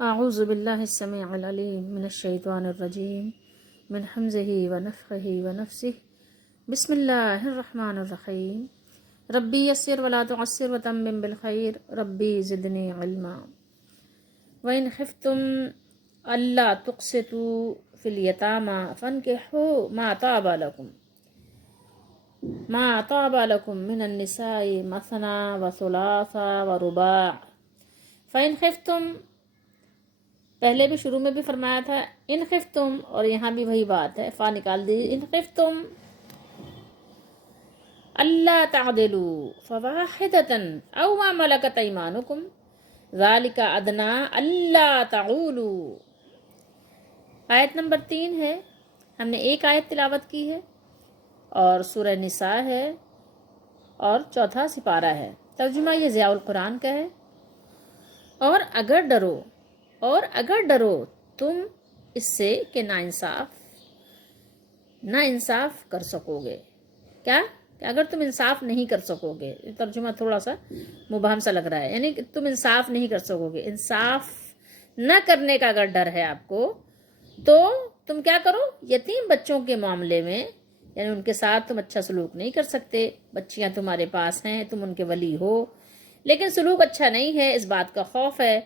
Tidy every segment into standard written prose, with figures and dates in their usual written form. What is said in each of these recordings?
اعوذ باللہ السمیع العلیم من الشیطان الرجیم من حمزہ ونفخہ ونفسہ بسم اللہ الرحمن الرحیم ربی یسر ولا تعسر وتمم بالخیر ربی زدنی علما وإن خفتم ألا تقسطوا في اليتامى فانكحوا ما طاب لكم من النساء مثنى وثلاث ورباع فإن خفتم، پہلے بھی شروع میں بھی فرمایا تھا ان خفتم، اور یہاں بھی وہی بات ہے، فا نکال دیجیے، ان خفتم اللہ تعدلوا فواحدۃ او ما ملکت ایمانکم ذالک ادنی اللہ تعولوا۔ آیت نمبر 3 ہے، ہم نے ایک آیت تلاوت کی ہے اور سورہ نساء ہے اور چوتھا سپارہ ہے۔ ترجمہ یہ ضیاء القرآن کا ہے۔ اور اگر ڈرو تم اس سے کہ ناانصاف کر سکو گے، کیا کہ اگر تم انصاف نہیں کر سکو گے، ترجمہ تھوڑا سا مبہم سا لگ رہا ہے، یعنی کہ تم انصاف نہیں کر سکو گے، انصاف نہ کرنے کا اگر ڈر ہے آپ کو تو تم کیا کرو، یتیم بچوں کے معاملے میں یعنی ان کے ساتھ تم اچھا سلوک نہیں کر سکتے، بچیاں تمہارے پاس ہیں، تم ان کے ولی ہو لیکن سلوک اچھا نہیں ہے، اس بات کا خوف ہے،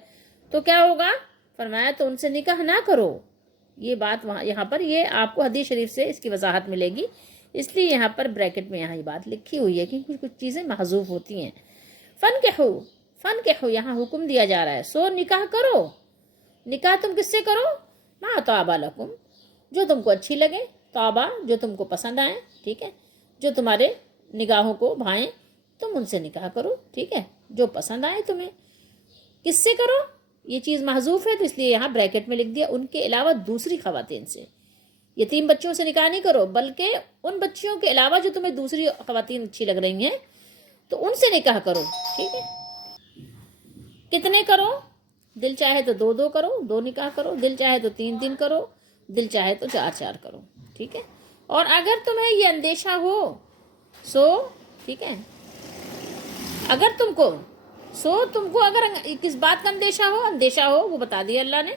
تو کیا ہوگا؟ فرمایا تو ان سے نکاح نہ کرو۔ یہ بات یہاں پر یہ آپ کو حدیث شریف سے اس کی وضاحت ملے گی، اس لیے یہاں پر بریکٹ میں یہاں یہ بات لکھی ہوئی ہے کہ کچھ چیزیں محذوف ہوتی ہیں۔ فن کے ہو یہاں حکم دیا جا رہا ہے، سو نکاح کرو۔ نکاح تم کس سے کرو؟ ما طاب لکم، جو تم کو اچھی لگے، طابہ جو تم کو پسند آئیں، ٹھیک ہے، جو تمہارے نگاہوں کو بھائیں تم ان سے نکاح کرو، ٹھیک ہے، جو پسند آئے تمہیں۔ کس سے کرو؟ یہ چیز محذوف ہے تو اس لیے یہاں بریکٹ میں لکھ دیا، ان کے علاوہ دوسری خواتین سے۔ یتیم بچوں سے نکاح نہیں کرو بلکہ ان بچیوں کے علاوہ جو تمہیں دوسری خواتین اچھی لگ رہی ہیں تو ان سے نکاح کرو، ٹھیک ہے۔ کتنے کرو؟ دل چاہے تو 2 کرو، 2 نکاح کرو، دل چاہے تو 3 کرو، دل چاہے تو 4 کرو، ٹھیک ہے۔ اور اگر تمہیں یہ اندیشہ ہو سو، ٹھیک ہے، اگر تم کو اگر کس بات کا اندیشہ ہو وہ بتا دیا اللہ نے،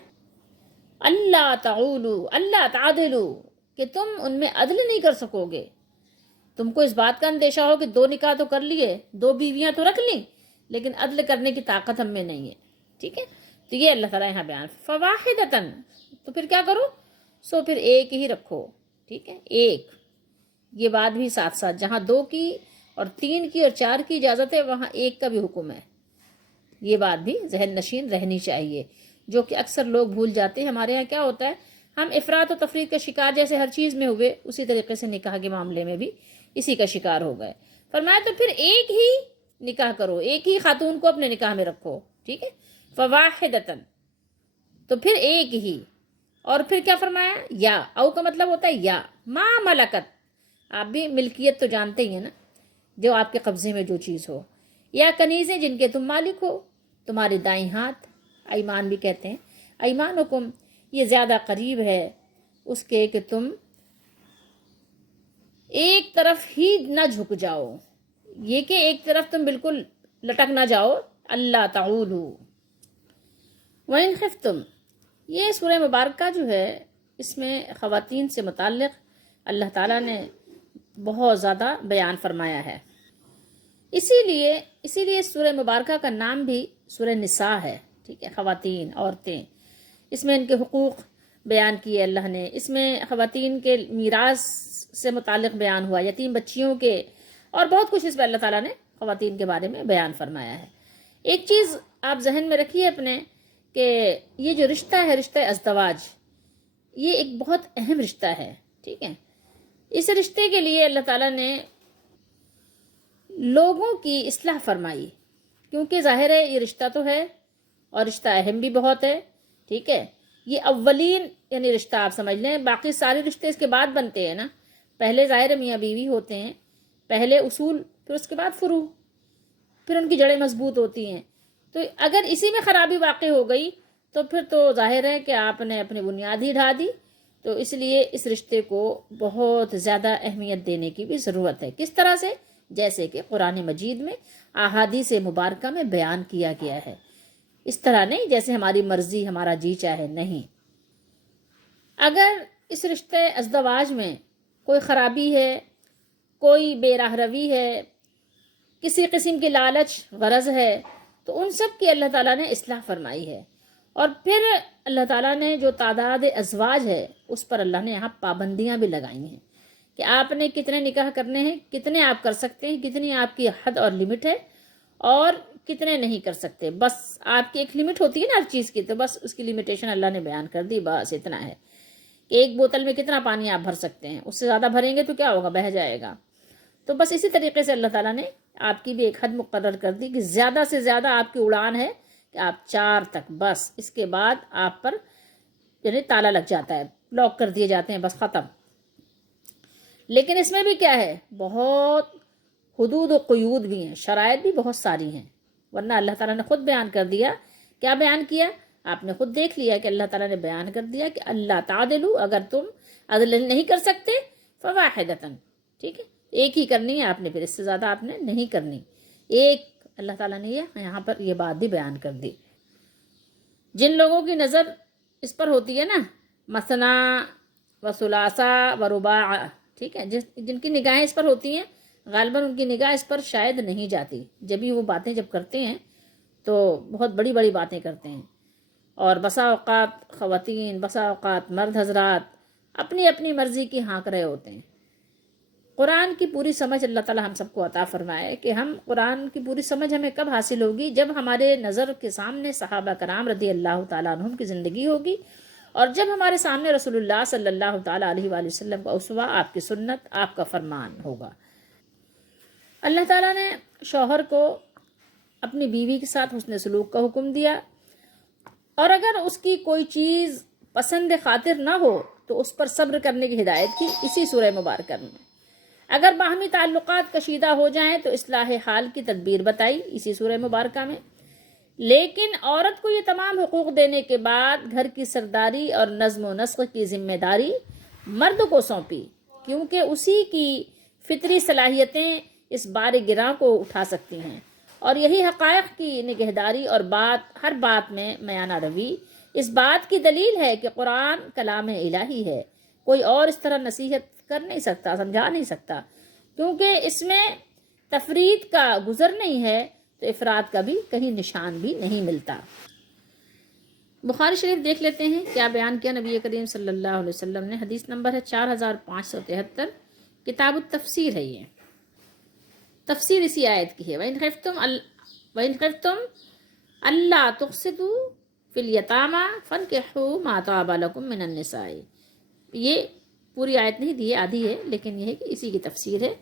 اللہ تعدلوا کہ تم ان میں عدل نہیں کر سکو گے۔ تم کو اس بات کا اندیشہ ہو کہ 2 نکاح تو کر لیے، 2 بیویاں تو رکھ لیں لیکن عدل کرنے کی طاقت ہم میں نہیں ہے، ٹھیک ہے۔ تو یہ اللہ تعالیٰ یہاں بیان فواحدۃ، تو پھر کیا کرو؟ سو پھر ایک ہی رکھو، ٹھیک ہے، ایک۔ یہ بات بھی ساتھ ساتھ جہاں 2 کی اور 3 کی اور 4 کی اجازت ہے وہاں 1 کا بھی حکم ہے، یہ بات بھی ذہن نشین رہنی چاہیے، جو کہ اکثر لوگ بھول جاتے ہیں۔ ہمارے یہاں کیا ہوتا ہے، ہم افراط و تفریط کا شکار جیسے ہر چیز میں ہوئے اسی طریقے سے نکاح کے معاملے میں بھی اسی کا شکار ہو گئے۔ فرمایا تو پھر ایک ہی نکاح کرو، ایک ہی خاتون کو اپنے نکاح میں رکھو، ٹھیک ہے، فواحدۃ، تو پھر ایک ہی۔ اور پھر کیا فرمایا؟ یا او کا مطلب ہوتا ہے یا، ما ملکت، آپ بھی ملکیت تو جانتے ہی ہیں نا، جو آپ کے قبضے میں جو چیز ہو، یا کنیزیں جن کے تم مالک ہو، تمہارے دائیں ہاتھ، ایمان بھی کہتے ہیں، ایمانکم، یہ زیادہ قریب ہے اس کے کہ تم ایک طرف ہی نہ جھک جاؤ، یہ کہ ایک طرف تم بالکل لٹک نہ جاؤ، اللہ تعولوا۔ وَإِنْ خِفْتُمْ، یہ سورہ مبارکہ جو ہے اس میں خواتین سے متعلق اللہ تعالیٰ نے بہت زیادہ بیان فرمایا ہے، اسی لیے سورہ مبارکہ کا نام بھی سورہ نساء ہے، ٹھیک ہے، خواتین، عورتیں، اس میں ان کے حقوق بیان کیے اللہ نے، اس میں خواتین کے میراث سے متعلق بیان ہوا، یتیم بچیوں کے، اور بہت کچھ اس میں اللہ تعالیٰ نے خواتین کے بارے میں بیان فرمایا ہے۔ ایک چیز آپ ذہن میں رکھیے اپنے کہ یہ جو رشتہ ہے، رشتہ ازدواج، یہ ایک بہت اہم رشتہ ہے، ٹھیک ہے۔ اس رشتے کے لیے اللہ تعالیٰ نے لوگوں کی اصلاح فرمائی، کیونکہ ظاہر ہے یہ رشتہ تو ہے اور رشتہ اہم بھی بہت ہے، ٹھیک ہے۔ یہ اولین یعنی رشتہ آپ سمجھ لیں، باقی سارے رشتے اس کے بعد بنتے ہیں نا، پہلے ظاہر میاں بیوی ہوتے ہیں، پہلے اصول، پھر اس کے بعد فروع، پھر ان کی جڑیں مضبوط ہوتی ہیں۔ تو اگر اسی میں خرابی واقع ہو گئی تو پھر تو ظاہر ہے کہ آپ نے اپنی بنیاد ہی ڈھا دی، تو اس لیے اس رشتے کو بہت زیادہ اہمیت دینے کی بھی ضرورت ہے۔ کس طرح سے؟ جیسے کہ قرآن مجید میں احادیث مبارکہ میں بیان کیا گیا ہے اس طرح نہیں جیسے ہماری مرضی ہمارا جی چاہے، نہیں۔ اگر اس رشتے ازدواج میں کوئی خرابی ہے، کوئی بے راہ روی ہے، کسی قسم کی لالچ غرض ہے، تو ان سب کی اللہ تعالیٰ نے اصلاح فرمائی ہے۔ اور پھر اللہ تعالیٰ نے جو تعداد ازواج ہے اس پر اللہ نے یہاں پابندیاں بھی لگائی ہیں کہ آپ نے کتنے نکاح کرنے ہیں، کتنے آپ کر سکتے ہیں، کتنی آپ کی حد اور لمٹ ہے، اور کتنے نہیں کر سکتے۔ بس آپ کی ایک لمٹ ہوتی ہے نا ہر چیز کی، تو بس اس کی لمیٹیشن اللہ نے بیان کر دی، بس اتنا ہے کہ ایک بوتل میں کتنا پانی آپ بھر سکتے ہیں، اس سے زیادہ بھریں گے تو کیا ہوگا، بہہ جائے گا۔ تو بس اسی طریقے سے اللہ تعالیٰ نے آپ کی بھی ایک حد مقرر کر دی کہ زیادہ سے زیادہ آپ کی اڑان ہے کہ آپ 4 تک، بس اس کے بعد آپ پر یعنی تالا لگ جاتا ہے، لاک کر دیے جاتے ہیں، بس ختم۔ لیکن اس میں بھی کیا ہے، بہت حدود و قیود بھی ہیں، شرائط بھی بہت ساری ہیں، ورنہ اللہ تعالیٰ نے خود بیان کر دیا۔ کیا بیان کیا؟ آپ نے خود دیکھ لیا کہ اللہ تعالیٰ نے بیان کر دیا کہ اللہ تعدلوا، اگر تم عدل نہیں کر سکتے فواحدۃ، ٹھیک ہے، ایک ہی کرنی ہے آپ نے، پھر اس سے زیادہ آپ نے نہیں کرنی، ایک۔ اللہ تعالیٰ نے یہاں پر یہ بات بھی بیان کر دی۔ جن لوگوں کی نظر اس پر ہوتی ہے نا، مثنا و ثلاثہ و رباع، ٹھیک ہے، جن کی نگاہیں اس پر ہوتی ہیں، غالباً ان کی نگاہ اس پر شاید نہیں جاتی، جب بھی وہ باتیں جب کرتے ہیں تو بہت بڑی بڑی باتیں کرتے ہیں، اور بسا اوقات خواتین، بسا اوقات مرد حضرات اپنی اپنی مرضی کی ہانک رہے ہوتے ہیں۔ قرآن کی پوری سمجھ اللہ تعالیٰ ہم سب کو عطا فرمائے کہ ہم قرآن کی پوری سمجھ ہمیں کب حاصل ہوگی، جب ہمارے نظر کے سامنے صحابہ کرام رضی اللہ تعالیٰ عنہم کی زندگی ہوگی، اور جب ہمارے سامنے رسول اللہ صلی اللہ تعالیٰ علیہ وآلہ وسلم کا اسوہ، آپ کی سنت، آپ کا فرمان ہوگا۔ اللہ تعالیٰ نے شوہر کو اپنی بیوی کے ساتھ حسن سلوک کا حکم دیا، اور اگر اس کی کوئی چیز پسند خاطر نہ ہو تو اس پر صبر کرنے کی ہدایت کی اسی سورہ مبارکہ میں۔ اگر باہمی تعلقات کشیدہ ہو جائیں تو اصلاح حال کی تدبیر بتائی اسی سورہ مبارکہ میں۔ لیکن عورت کو یہ تمام حقوق دینے کے بعد گھر کی سرداری اور نظم و نسق کی ذمہ داری مرد کو سونپی، کیونکہ اسی کی فطری صلاحیتیں اس بار گراں کو اٹھا سکتی ہیں، اور یہی حقائق کی نگہداری اور ہر بات میں میانہ روی اس بات کی دلیل ہے کہ قرآن کلام الہی ہے، کوئی اور اس طرح نصیحت کر نہیں سکتا، سمجھا نہیں سکتا، کیونکہ اس میں تفرید کا گزر نہیں ہے تو افراد کا بھی کہیں نشان بھی نہیں ملتا۔ بخاری شریف دیکھ لیتے ہیں کیا بیان کیا نبی کریم صلی اللہ علیہ وسلم نے۔ حدیث نمبر ہے 4573، کتاب التفسیر ہے، یہ تفسیر اسی آیت کی ہے۔ وَإِنْ خِفْتُمْ أَلَّا تُقْسِطُوا فِي الْيَتَامَى فَانكِحُوا مَا طَابَ لَكُم مِّنَ النِّسَاءِ۔ یہ پوری آیت نہیں دی ہے، آدھی ہے، لیکن یہ ہے کہ اسی کی تفسیر ہے،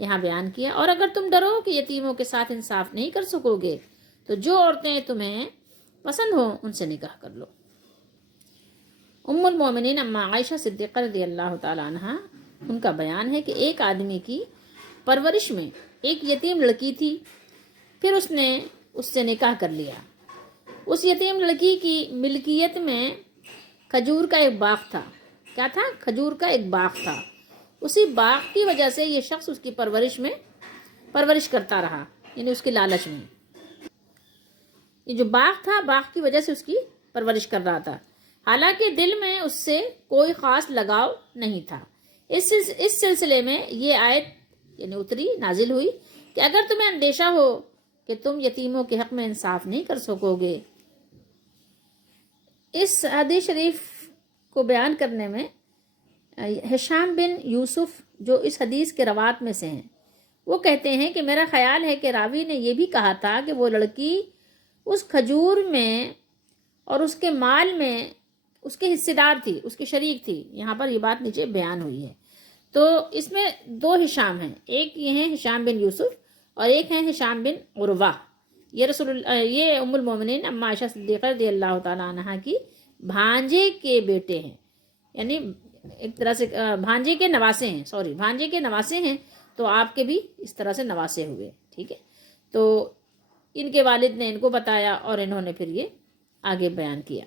یہاں بیان کیا۔ اور اگر تم ڈرو کہ یتیموں کے ساتھ انصاف نہیں کر سکو گے تو جو عورتیں تمہیں پسند ہوں ان سے نکاح کر لو۔ ام المومنین اما عائشہ صدیقہ رضی اللہ تعالی عنہ، ان کا بیان ہے کہ ایک آدمی کی پرورش میں ایک یتیم لڑکی تھی، پھر اس نے اس سے نکاح کر لیا۔ اس یتیم لڑکی کی ملکیت میں کھجور کا ایک باغ تھا۔ کیا تھا؟ کھجور کا ایک باغ تھا۔ اسی باغ کی وجہ سے یہ شخص اس کی پرورش کرتا رہا، یعنی اس کی لالچ میں۔ یہ جو باغ تھا، باغ کی وجہ سے اس کی پرورش کر رہا تھا، حالانکہ دل میں اس سے کوئی خاص لگاؤ نہیں تھا۔ اس سلسلے میں یہ آیت یعنی اتری، نازل ہوئی کہ اگر تمہیں اندیشہ ہو کہ تم یتیموں کے حق میں انصاف نہیں کر سکو گے۔ اس حدیث شریف کو بیان کرنے میں ہشام بن یوسف جو اس حدیث کے روات میں سے ہیں، وہ کہتے ہیں کہ میرا خیال ہے کہ راوی نے یہ بھی کہا تھا کہ وہ لڑکی اس کھجور میں اور اس کے مال میں اس کے حصے دار تھی، اس کی شریک تھی۔ یہاں پر یہ بات نیچے بیان ہوئی ہے۔ تو اس میں 2 ہشام ہیں، ایک یہ ہیں ہشام بن یوسف اور ایک ہیں ہشام بن عروہ۔ یہ ام المومنین اما عائشہ صدیقہ رضی اللہ تعالیٰ عنہ کی بھانجے کے بیٹے ہیں، یعنی ایک طرح سے بھانجے کے نواسے ہیں، تو آپ کے بھی اس طرح سے نواسے ہوئے، ٹھیک ہے۔ تو ان کے والد نے ان کو بتایا اور انہوں نے پھر یہ آگے بیان کیا۔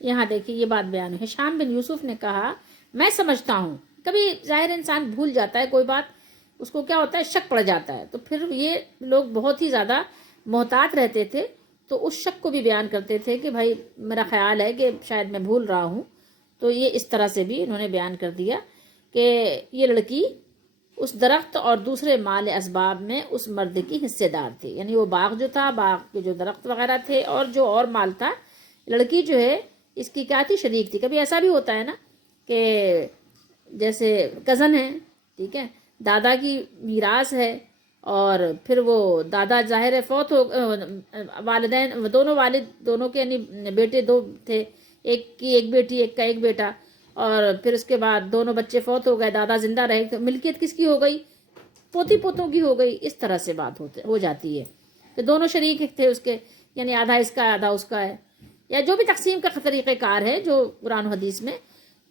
یہاں دیکھیے یہ بات بیان ہے، ہشام بن یوسف نے کہا میں سمجھتا ہوں، کبھی ظاہر انسان بھول جاتا ہے کوئی بات، اس کو کیا ہوتا ہے، شک پڑ جاتا ہے، تو پھر یہ لوگ بہت ہی زیادہ محتاط رہتے تھے، تو اس شک کو بھی بیان کرتے تھے کہ بھائی میرا خیال ہے کہ شاید میں بھول رہا ہوں. تو یہ اس طرح سے بھی انہوں نے بیان کر دیا کہ یہ لڑکی اس درخت اور دوسرے مال اسباب میں اس مرد کی حصے دار تھی. یعنی وہ باغ جو تھا، باغ کے جو درخت وغیرہ تھے اور جو اور مال تھا، لڑکی جو ہے اس کی کیا تھی؟ شریک تھی. کبھی ایسا بھی ہوتا ہے نا کہ جیسے کزن ہے، ٹھیک ہے، دادا کی میراث ہے، اور پھر وہ دادا ظاہر ہے فوت ہو، والدین دونوں والد دونوں کے یعنی بیٹے دو تھے، ایک کی ایک بیٹی ایک کا ایک بیٹا، اور پھر اس کے بعد دونوں بچے فوت ہو گئے، دادا زندہ رہے، تو ملکیت کس کی ہو گئی؟ پوتی پوتوں کی ہو گئی. اس طرح سے بات ہو جاتی ہے کہ دونوں شریک تھے اس کے، یعنی آدھا اس کا آدھا اس کا ہے، یا جو بھی تقسیم کا طریقہ کار ہے جو قرآن و حدیث میں.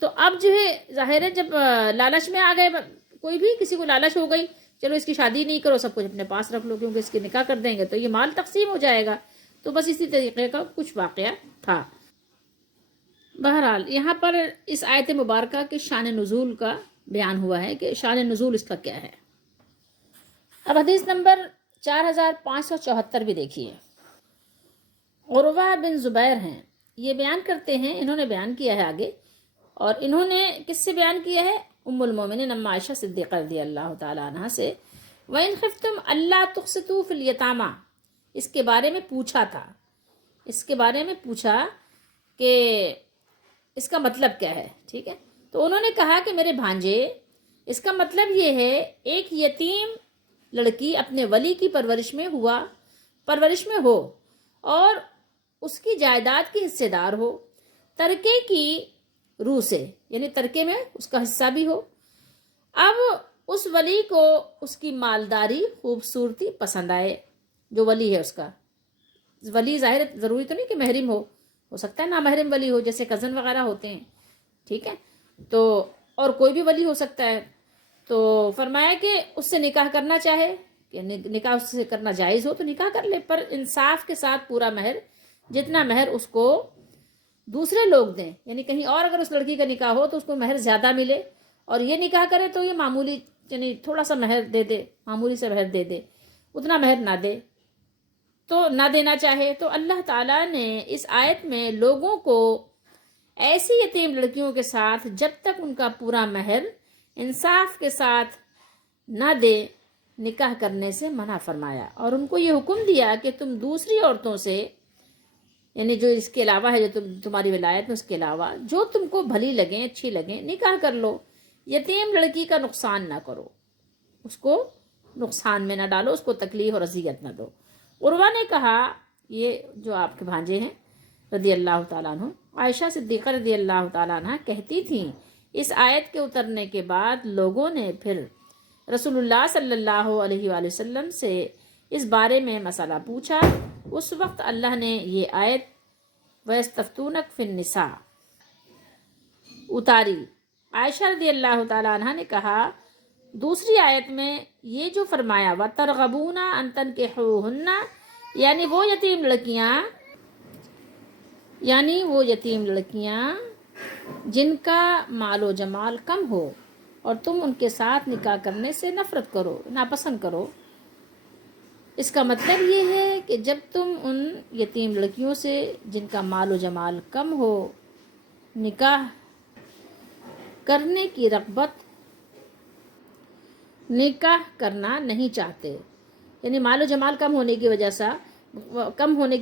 تو اب جو ہے ظاہر ہے جب لالچ میں آ گئے، کوئی بھی کسی کو لالچ ہو گئی، چلو اس کی شادی نہیں کرو، سب کچھ اپنے پاس رکھ لو کیونکہ اس کے نکاح کر دیں گے تو یہ مال تقسیم ہو جائے گا. تو بس اسی طریقے کا کچھ واقعہ تھا. بہرحال یہاں پر اس آیت مبارکہ کے شان نزول کا بیان ہوا ہے کہ شان نزول اس کا کیا ہے. اب حدیث نمبر 4574 بھی دیکھیے. عروہ بن زبیر ہیں، یہ بیان کرتے ہیں، انہوں نے بیان کیا ہے آگے، اور انہوں نے کس سے بیان کیا ہے؟ ام المومنین ام عائشہ صدیقہ رضی اللہ تعالی عنہ سے. وَإِنْ خِفْتُمْ أَلَّا تُقْسِطُوا فِي الْيَتَامَى، اس کے بارے میں پوچھا تھا، اس کے بارے میں پوچھا کہ اس کا مطلب کیا ہے. ٹھیک ہے، تو انہوں نے کہا کہ میرے بھانجے، اس کا مطلب یہ ہے ایک یتیم لڑکی اپنے ولی کی پرورش میں ہو اور اس کی جائیداد کی حصے دار ہو، ترکے کی روح سے، یعنی ترکے میں اس کا حصہ بھی ہو. اب اس ولی کو اس کی مالداری خوبصورتی پسند آئے، جو ولی ہے اس کا. ولی ظاہر ضروری تو نہیں کہ محرم ہو سکتا ہے نامحرم ولی ہو، جیسے کزن وغیرہ ہوتے ہیں. ٹھیک ہے، تو اور کوئی بھی ولی ہو سکتا ہے. تو فرمایا کہ اس سے نکاح کرنا چاہے، کہ نکاح اس سے کرنا جائز ہو تو نکاح کر لے، پر انصاف کے ساتھ پورا مہر، جتنا مہر اس کو دوسرے لوگ دیں، یعنی کہیں اور اگر اس لڑکی کا نکاح ہو تو اس کو مہر زیادہ ملے، اور یہ نکاح کرے تو یہ معمولی، یعنی تھوڑا سا مہر دے دے، معمولی سے مہر دے دے، اتنا مہر نہ دے تو نہ دینا چاہے. تو اللہ تعالیٰ نے اس آیت میں لوگوں کو ایسی یتیم لڑکیوں کے ساتھ جب تک ان کا پورا مہر انصاف کے ساتھ نہ دے نکاح کرنے سے منع فرمایا، اور ان کو یہ حکم دیا کہ تم دوسری عورتوں سے، یعنی جو اس کے علاوہ ہے، جو تمہاری ولایت میں، اس کے علاوہ جو تم کو بھلی لگیں، اچھی لگیں، نکاح کر لو. یتیم لڑکی کا نقصان نہ کرو، اس کو نقصان میں نہ ڈالو، اس کو تکلیف اور اذیت نہ دو. عروہ نے کہا، یہ جو آپ کے بھانجے ہیں رضی اللہ تعالیٰ عنہ، عائشہ صدیقہ رضی اللہ تعالیٰ عنہ کہتی تھیں اس آیت کے اترنے کے بعد لوگوں نے پھر رسول اللہ صلی اللہ علیہ وآلہ وسلم سے اس بارے میں مسئلہ پوچھا. اس وقت اللہ نے یہ آیت وَيَسْتَفْتُونَكَ فِي النِّسَاءِ اتاری. عائشہ رضی اللہ تعالیٰ عنہ نے کہا دوسری آیت میں یہ جو فرمایا وَتَرْغَبُونَ أَن تَنكِحُوهُنَّ، یعنی وہ یتیم لڑکیاں جن کا مال و جمال کم ہو اور تم ان کے ساتھ نکاح کرنے سے نفرت کرو، ناپسند کرو. اس کا مطلب یہ ہے کہ جب تم ان یتیم لڑکیوں سے جن کا مال و جمال کم ہو نکاح کرنے کی رغبت، نکاح کرنا نہیں چاہتے، یعنی مال و جمال کم ہونے کی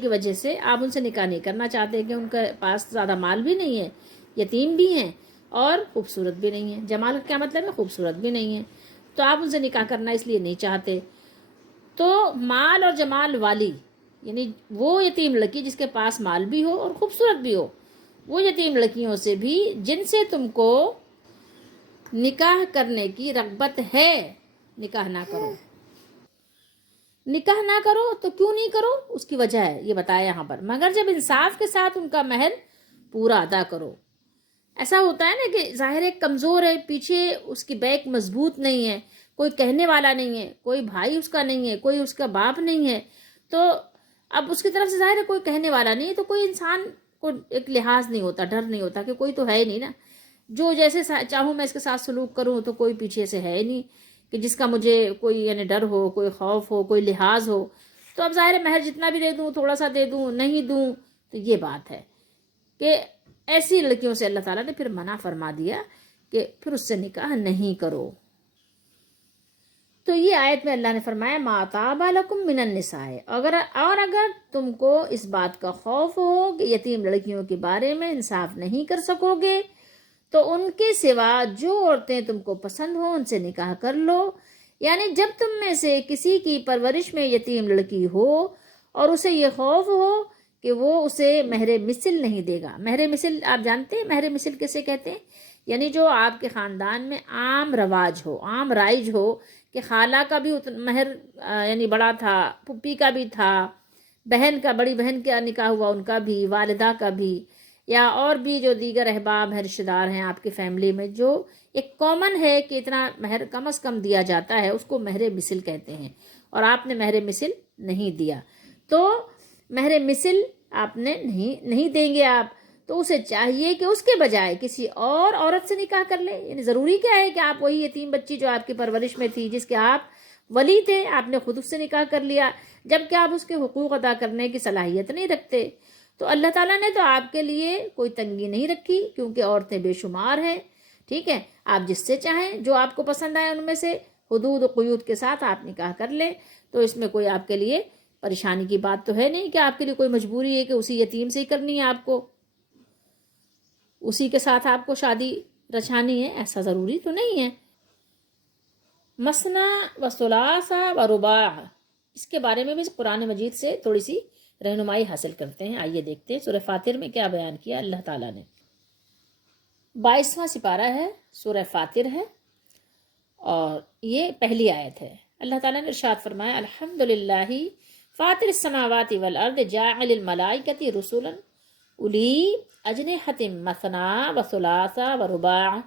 وجہ سے آپ ان سے نکاح نہیں کرنا چاہتے کہ ان کے پاس زیادہ مال بھی نہیں ہے، یتیم بھی ہیں اور خوبصورت بھی نہیں ہیں. جمال کا کیا مطلب ہے؟ خوبصورت بھی نہیں ہے، تو آپ ان سے نکاح کرنا اس لیے نہیں چاہتے. تو مال اور جمال والی، یعنی وہ یتیم لڑکی جس کے پاس مال بھی ہو اور خوبصورت بھی ہو، وہ یتیم لڑکیوں سے بھی جن سے تم کو نکاح کرنے کی رغبت ہے، نکاح نہ کرو. نکاح نہ کرو تو کیوں نہیں کرو؟ اس کی وجہ ہے یہ بتایا یہاں پر، مگر جب انصاف کے ساتھ ان کا مہر پورا ادا کرو. ایسا ہوتا ہے نا کہ ظاہر ہے کمزور ہے، پیچھے اس کی بیک مضبوط نہیں ہے، کوئی کہنے والا نہیں ہے، کوئی بھائی اس کا نہیں ہے، کوئی اس کا باپ نہیں ہے، تو اب اس کی طرف سے ظاہر ہے کوئی کہنے والا نہیں ہے، تو کوئی انسان کو ایک لحاظ نہیں ہوتا، ڈر نہیں ہوتا کہ کوئی تو ہے نہیں نا، جو جیسے چاہوں میں اس کے ساتھ سلوک کروں، تو کوئی پیچھے سے ہے نہیں کہ جس کا مجھے کوئی یعنی ڈر ہو، کوئی خوف ہو، کوئی لحاظ ہو. تو اب ظاہر ہے مہر جتنا بھی دے دوں، تھوڑا سا دے دوں، نہیں دوں، تو یہ بات ہے کہ ایسی لڑکیوں سے اللہ تعالیٰ نے پھر منع فرما دیا کہ پھر اس سے نکاح نہیں کرو۔ تو یہ آیت میں اللہ نے فرمایا ما طاب لکم من النساء، اگر تم کو اس بات کا خوف ہو کہ یتیم لڑکیوں کے بارے میں انصاف نہیں کر سکو گے تو ان کے سوا جو عورتیں تم کو پسند ہوں ان سے نکاح کر لو۔ یعنی جب تم میں سے کسی کی پرورش میں یتیم لڑکی ہو اور اسے یہ خوف ہو کہ وہ اسے مہر مثل نہیں دے گا۔ مہر مثل آپ جانتے ہیں مہر مثل کسے کہتے ہیں؟ یعنی جو آپ کے خاندان میں عام رواج ہو، عام رائج ہو کہ خالہ کا بھی مہر یعنی بڑا تھا، پھپھی کا بھی تھا، بہن کا، بڑی بہن کا نکاح ہوا ان کا بھی، والدہ کا بھی، یا اور بھی جو دیگر احباب ہیں، رشتہ دار ہیں آپ کی فیملی میں، جو ایک کامن ہے کہ اتنا مہر کم از کم دیا جاتا ہے، اس کو مہر مثل کہتے ہیں، اور آپ نے مہر مثل نہیں دیا تو مہر مثل آپ نے نہیں دیں گے آپ، تو اسے چاہیے کہ اس کے بجائے کسی اور عورت سے نکاح کر لے۔ یعنی ضروری کیا ہے کہ آپ وہی یتیم بچی جو آپ کی پرورش میں تھی، جس کے آپ ولی تھے، آپ نے خود اس سے نکاح کر لیا، جبکہ آپ اس کے حقوق ادا کرنے کی صلاحیت نہیں رکھتے۔ تو اللہ تعالیٰ نے تو آپ کے لیے کوئی تنگی نہیں رکھی، کیونکہ عورتیں بے شمار ہیں، ٹھیک ہے، آپ جس سے چاہیں، جو آپ کو پسند آئے ان میں سے حدود و قیود کے ساتھ آپ نکاح کر لیں، تو اس میں کوئی آپ کے لیے پریشانی کی بات تو ہے نہیں کہ آپ کے لیے کوئی مجبوری ہے کہ اسی یتیم سے ہی کرنی ہے، آپ کو اسی کے ساتھ آپ کو شادی رچانی ہے، ایسا ضروری تو نہیں ہے۔ مثنا و ثلاث و رباع، اس کے بارے میں بھی قرآن مجید سے تھوڑی سی رہنمائی حاصل کرتے ہیں۔ آئیے دیکھتے ہیں سورہ فاطر میں کیا بیان کیا اللہ تعالیٰ نے۔ 22واں سپارہ ہے، سورہ فاطر ہے، اور یہ پہلی آیت ہے۔ اللہ تعالیٰ نے ارشاد فرمایا الحمدللہ فاطر السماوات والارض جاعل الملائکۃ رسلا اولی اجنحۃ مثنی و ثلاث و رباع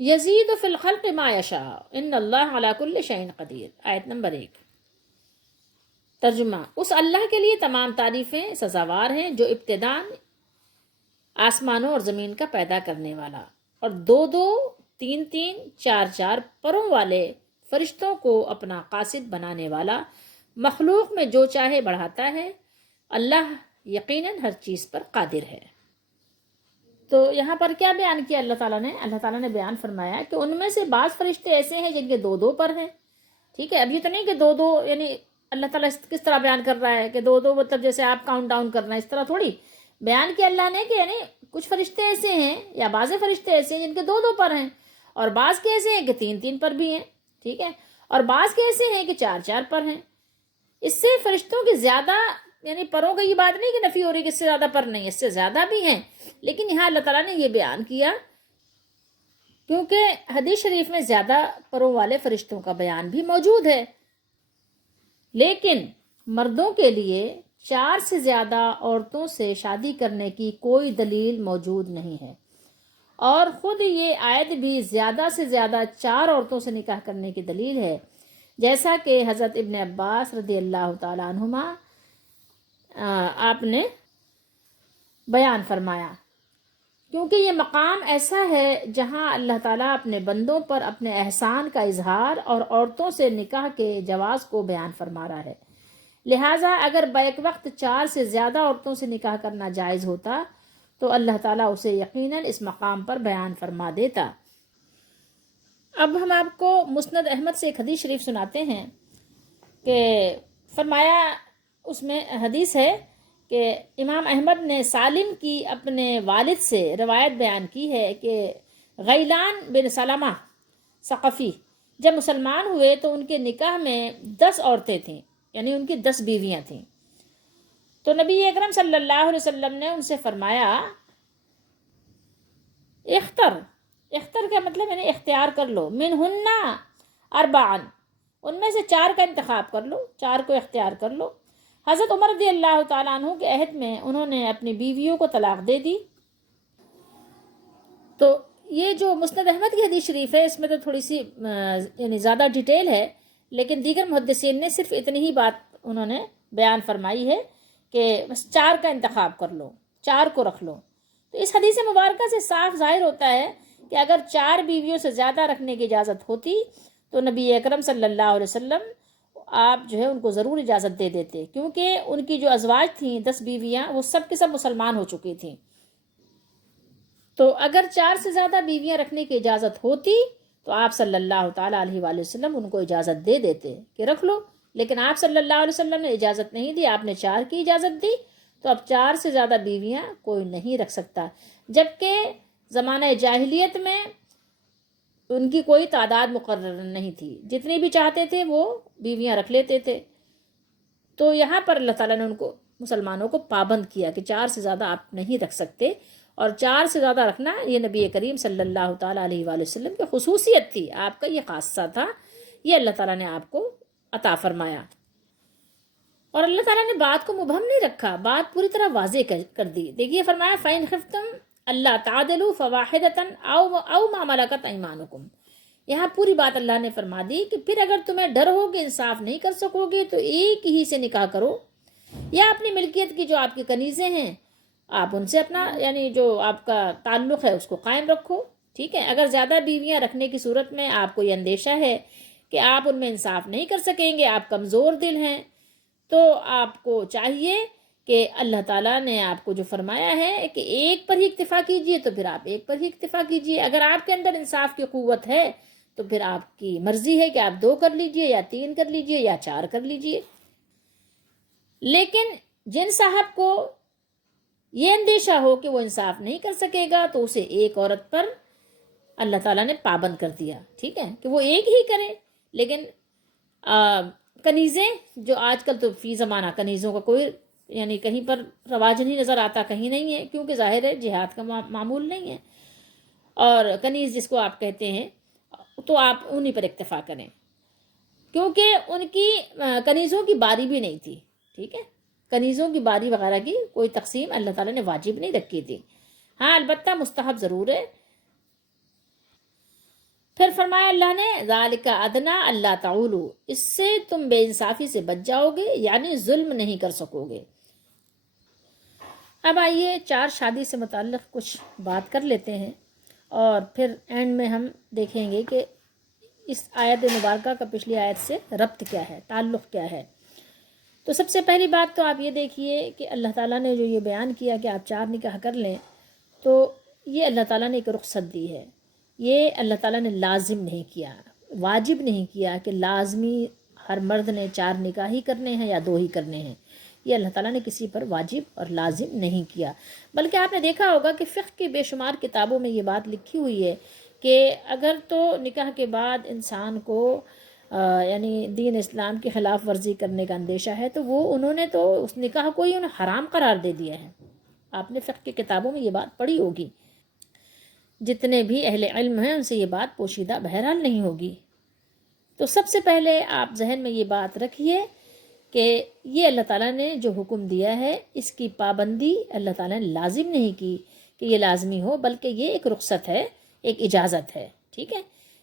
یزید فی الخلق ما یشاء ان اللہ علی کل شیء قدیر۔ آیت نمبر 1۔ ترجمہ: اس اللہ کے لیے تمام تعریفیں سزاوار ہیں جو ابتداً آسمانوں اور زمین کا پیدا کرنے والا اور 2 3 4 پروں والے فرشتوں کو اپنا قاصد بنانے والا، مخلوق میں جو چاہے بڑھاتا ہے۔ اللہ یقیناً ہر چیز پر قادر ہے۔ تو یہاں پر کیا بیان کیا اللہ تعالیٰ نے؟ اللہ تعالیٰ نے بیان فرمایا کہ ان میں سے بعض فرشتے ایسے ہیں جن کے 2 پر ہیں، ٹھیک ہے۔ اب یہ تو نہیں کہ 2 یعنی اللہ تعالیٰ کس طرح بیان کر رہا ہے کہ 2 مطلب جیسے آپ کاؤنٹ ڈاؤن کر رہے ہیں، اس طرح تھوڑی بیان کیا اللہ نے کہ یعنی کچھ فرشتے ایسے ہیں یا بعض فرشتے ایسے ہیں جن کے 2 پر ہیں، اور بعض کے ایسے ہیں کہ 3 پر بھی ہیں، ٹھیک ہے، اور بعض کے ایسے ہیں کہ 4 پر ہیں۔ اس سے فرشتوں کی زیادہ یعنی پروں کا یہ بات نہیں کہ نفی ہو رہی کہ اس سے زیادہ پر نہیں، اس سے زیادہ بھی ہیں، لیکن یہاں اللہ تعالیٰ نے یہ بیان کیا کیونکہ حدیث شریف میں زیادہ پروں والے فرشتوں کا بیان بھی موجود ہے، لیکن مردوں کے لیے 4 سے زیادہ عورتوں سے شادی کرنے کی کوئی دلیل موجود نہیں ہے، اور خود یہ آیت بھی زیادہ سے زیادہ 4 عورتوں سے نکاح کرنے کی دلیل ہے، جیسا کہ حضرت ابن عباس رضی اللہ تعالیٰ عنہما آپ نے بیان فرمایا، کیونکہ یہ مقام ایسا ہے جہاں اللہ تعالیٰ اپنے بندوں پر اپنے احسان کا اظہار اور عورتوں سے نکاح کے جواز کو بیان فرما رہا ہے، لہٰذا اگر بیک وقت 4 سے زیادہ عورتوں سے نکاح کرنا جائز ہوتا تو اللہ تعالیٰ اسے یقیناً اس مقام پر بیان فرما دیتا۔ اب ہم آپ کو مسند احمد سے ایک حدیث شریف سناتے ہیں کہ فرمایا، اس میں حدیث ہے کہ امام احمد نے سالم کی اپنے والد سے روایت بیان کی ہے کہ غیلان بن سلمہ ثقفی جب مسلمان ہوئے تو ان کے نکاح میں 10 عورتیں تھیں، یعنی ان کی 10 بیویاں تھیں، تو نبی اکرم صلی اللہ علیہ وسلم نے ان سے فرمایا اختر کا مطلب یعنی اختیار کر لو، منہن اربعن، ان میں سے 4 کا انتخاب کر لو، 4 کو اختیار کر لو۔ حضرت عمر رضی اللہ تعالیٰ عنہ کے عہد میں انہوں نے اپنی بیویوں کو طلاق دے دی۔ تو یہ جو مسند احمد کی حدیث شریف ہے اس میں تو تھوڑی سی یعنی زیادہ ڈیٹیل ہے، لیکن دیگر محدثین نے صرف اتنی ہی بات انہوں نے بیان فرمائی ہے کہ بس 4 کا انتخاب کر لو، 4 کو رکھ لو۔ تو اس حدیث مبارکہ سے صاف ظاہر ہوتا ہے کہ اگر 4 بیویوں سے زیادہ رکھنے کی اجازت ہوتی تو نبی اکرم صلی اللہ علیہ وسلم آپ جو ہے ان کو ضرور اجازت دے دیتے، کیونکہ ان کی جو ازواج تھیں 10 بیویاں وہ سب کے سب مسلمان ہو چکی تھیں، تو اگر 4 سے زیادہ بیویاں رکھنے کی اجازت ہوتی تو آپ صلی اللہ تعالیٰ علیہ وآلہ وسلم ان کو اجازت دے دیتے کہ رکھ لو، لیکن آپ صلی اللہ علیہ وسلم نے اجازت نہیں دی، آپ نے 4 کی اجازت دی، تو اب 4 سے زیادہ بیویاں کوئی نہیں رکھ سکتا، جبکہ زمانہ جاہلیت میں ان کی کوئی تعداد مقرر نہیں تھی، جتنی بھی چاہتے تھے وہ بیویاں رکھ لیتے تھے، تو یہاں پر اللہ تعالیٰ نے ان کو مسلمانوں کو پابند کیا کہ 4 سے زیادہ آپ نہیں رکھ سکتے، اور 4 سے زیادہ رکھنا یہ نبی کریم صلی اللہ تعالیٰ علیہ وآلہ وسلم کی خصوصیت تھی، آپ کا یہ خاصہ تھا، یہ اللہ تعالیٰ نے آپ کو عطا فرمایا، اور اللہ تعالیٰ نے بات کو مبہم نہیں رکھا، بات پوری طرح واضح کر دی۔ دیکھیے فرمایا فَإِنْ خِفْتُمْ أَلَّا تَعْدِلُوا فَوَاحِدَةً أَوْ مَا مَلَكَتْ أَيْمَانُكُمْ، یہاں پوری بات اللہ نے فرما دی کہ پھر اگر تمہیں ڈر ہو کہ انصاف نہیں کر سکو گے تو ایک ہی سے نکاح کرو، یا اپنی ملکیت کی جو آپ کی کنیزیں ہیں آپ ان سے اپنا یعنی جو آپ کا تعلق ہے اس کو قائم رکھو، ٹھیک ہے۔ اگر زیادہ بیویاں رکھنے کی صورت میں آپ کو یہ اندیشہ ہے کہ آپ ان میں انصاف نہیں کر سکیں گے، آپ کمزور دل ہیں، تو آپ کو چاہیے کہ اللہ تعالیٰ نے آپ کو جو فرمایا ہے کہ ایک پر ہی اکتفا کیجئے تو پھر آپ ایک پر ہی اکتفا کیجئے، اگر آپ کے اندر انصاف کی قوت ہے تو پھر آپ کی مرضی ہے کہ آپ 2 کر لیجئے یا 3 کر لیجئے یا 4 کر لیجئے، لیکن جن صاحب کو یہ اندیشہ ہو کہ وہ انصاف نہیں کر سکے گا تو اسے ایک عورت پر اللہ تعالیٰ نے پابند کر دیا، ٹھیک ہے، کہ وہ ایک ہی کرے، لیکن کنیزیں جو آج کل تو فی زمانہ کنیزوں کا کوئی یعنی کہیں پر رواج نہیں نظر آتا، کہیں نہیں ہے، کیونکہ ظاہر ہے جہاد کا معمول نہیں ہے، اور کنیز جس کو آپ کہتے ہیں تو آپ انہی پر اکتفا کریں، کیونکہ ان کی کنیزوں کی باری بھی نہیں تھی، ٹھیک ہے، کنیزوں کی باری وغیرہ کی کوئی تقسیم اللہ تعالیٰ نے واجب نہیں رکھی تھی، ہاں البتہ مستحب ضرور ہے۔ پھر فرمایا اللہ نے ذالک ادنا اللہ تعولو، اس سے تم بے انصافی سے بچ جاؤ گے، یعنی ظلم نہیں کر سکو گے۔ اب آئیے 4 شادی سے متعلق کچھ بات کر لیتے ہیں، اور پھر اینڈ میں ہم دیکھیں گے کہ اس آیت مبارکہ کا پچھلی آیت سے ربط کیا ہے، تعلق کیا ہے۔ تو سب سے پہلی بات تو آپ یہ دیکھیے کہ اللہ تعالیٰ نے جو یہ بیان کیا کہ آپ 4 نکاح کر لیں، تو یہ اللہ تعالیٰ نے ایک رخصت دی ہے، یہ اللہ تعالیٰ نے لازم نہیں کیا، واجب نہیں کیا کہ لازمی ہر مرد نے 4 نکاح ہی کرنے ہیں یا 2 ہی کرنے ہیں، یہ اللہ تعالیٰ نے کسی پر واجب اور لازم نہیں کیا، بلکہ آپ نے دیکھا ہوگا کہ فقہ کی بے شمار کتابوں میں یہ بات لکھی ہوئی ہے کہ اگر تو نکاح کے بعد انسان کو یعنی دین اسلام کی خلاف ورزی کرنے کا اندیشہ ہے تو وہ انہوں نے تو اس نکاح کو ہی انہیں حرام قرار دے دیا ہے، آپ نے فقہ کی کتابوں میں یہ بات پڑھی ہوگی، جتنے بھی اہل علم ہیں ان سے یہ بات پوشیدہ بہرحال نہیں ہوگی۔ تو سب سے پہلے آپ ذہن میں یہ بات رکھیے کہ یہ اللہ تعالیٰ نے جو حکم دیا ہے اس کی پابندی اللہ تعالیٰ نے لازم نہیں کی کہ یہ لازمی ہو، بلکہ یہ ایک رخصت ہے، ایک اجازت ہے، ٹھیک ہے،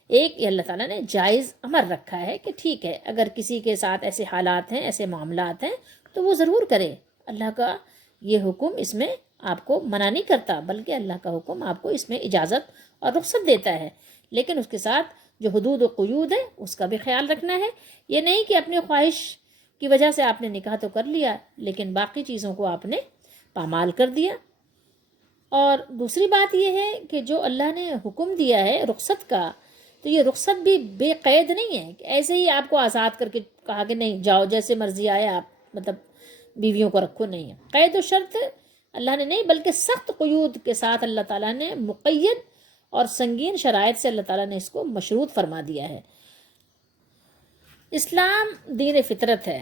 ایک یہ اللہ تعالیٰ نے جائز امر رکھا ہے کہ ٹھیک ہے اگر کسی کے ساتھ ایسے حالات ہیں، ایسے معاملات ہیں تو وہ ضرور کرے، اللہ کا یہ حکم اس میں آپ کو منع نہیں کرتا، بلکہ اللہ کا حکم آپ کو اس میں اجازت اور رخصت دیتا ہے، لیکن اس کے ساتھ جو حدود و قیود ہے اس کا بھی خیال رکھنا ہے، یہ نہیں کہ اپنی خواہش کی وجہ سے آپ نے نکاح تو کر لیا لیکن باقی چیزوں کو آپ نے پامال کر دیا۔ اور دوسری بات یہ ہے کہ جو اللہ نے حکم دیا ہے رخصت کا، تو یہ رخصت بھی بے قید نہیں ہے کہ ایسے ہی آپ کو آزاد کر کے کہا کہ نہیں جاؤ جیسے مرضی آئے آپ مطلب بیویوں کو رکھو، نہیں ہے، قید و شرط اللہ نے نہیں، بلکہ سخت قیود کے ساتھ اللہ تعالیٰ نے مقید اور سنگین شرائط سے اللہ تعالیٰ نے اس کو مشروط فرما دیا ہے۔ اسلام دین فطرت ہے،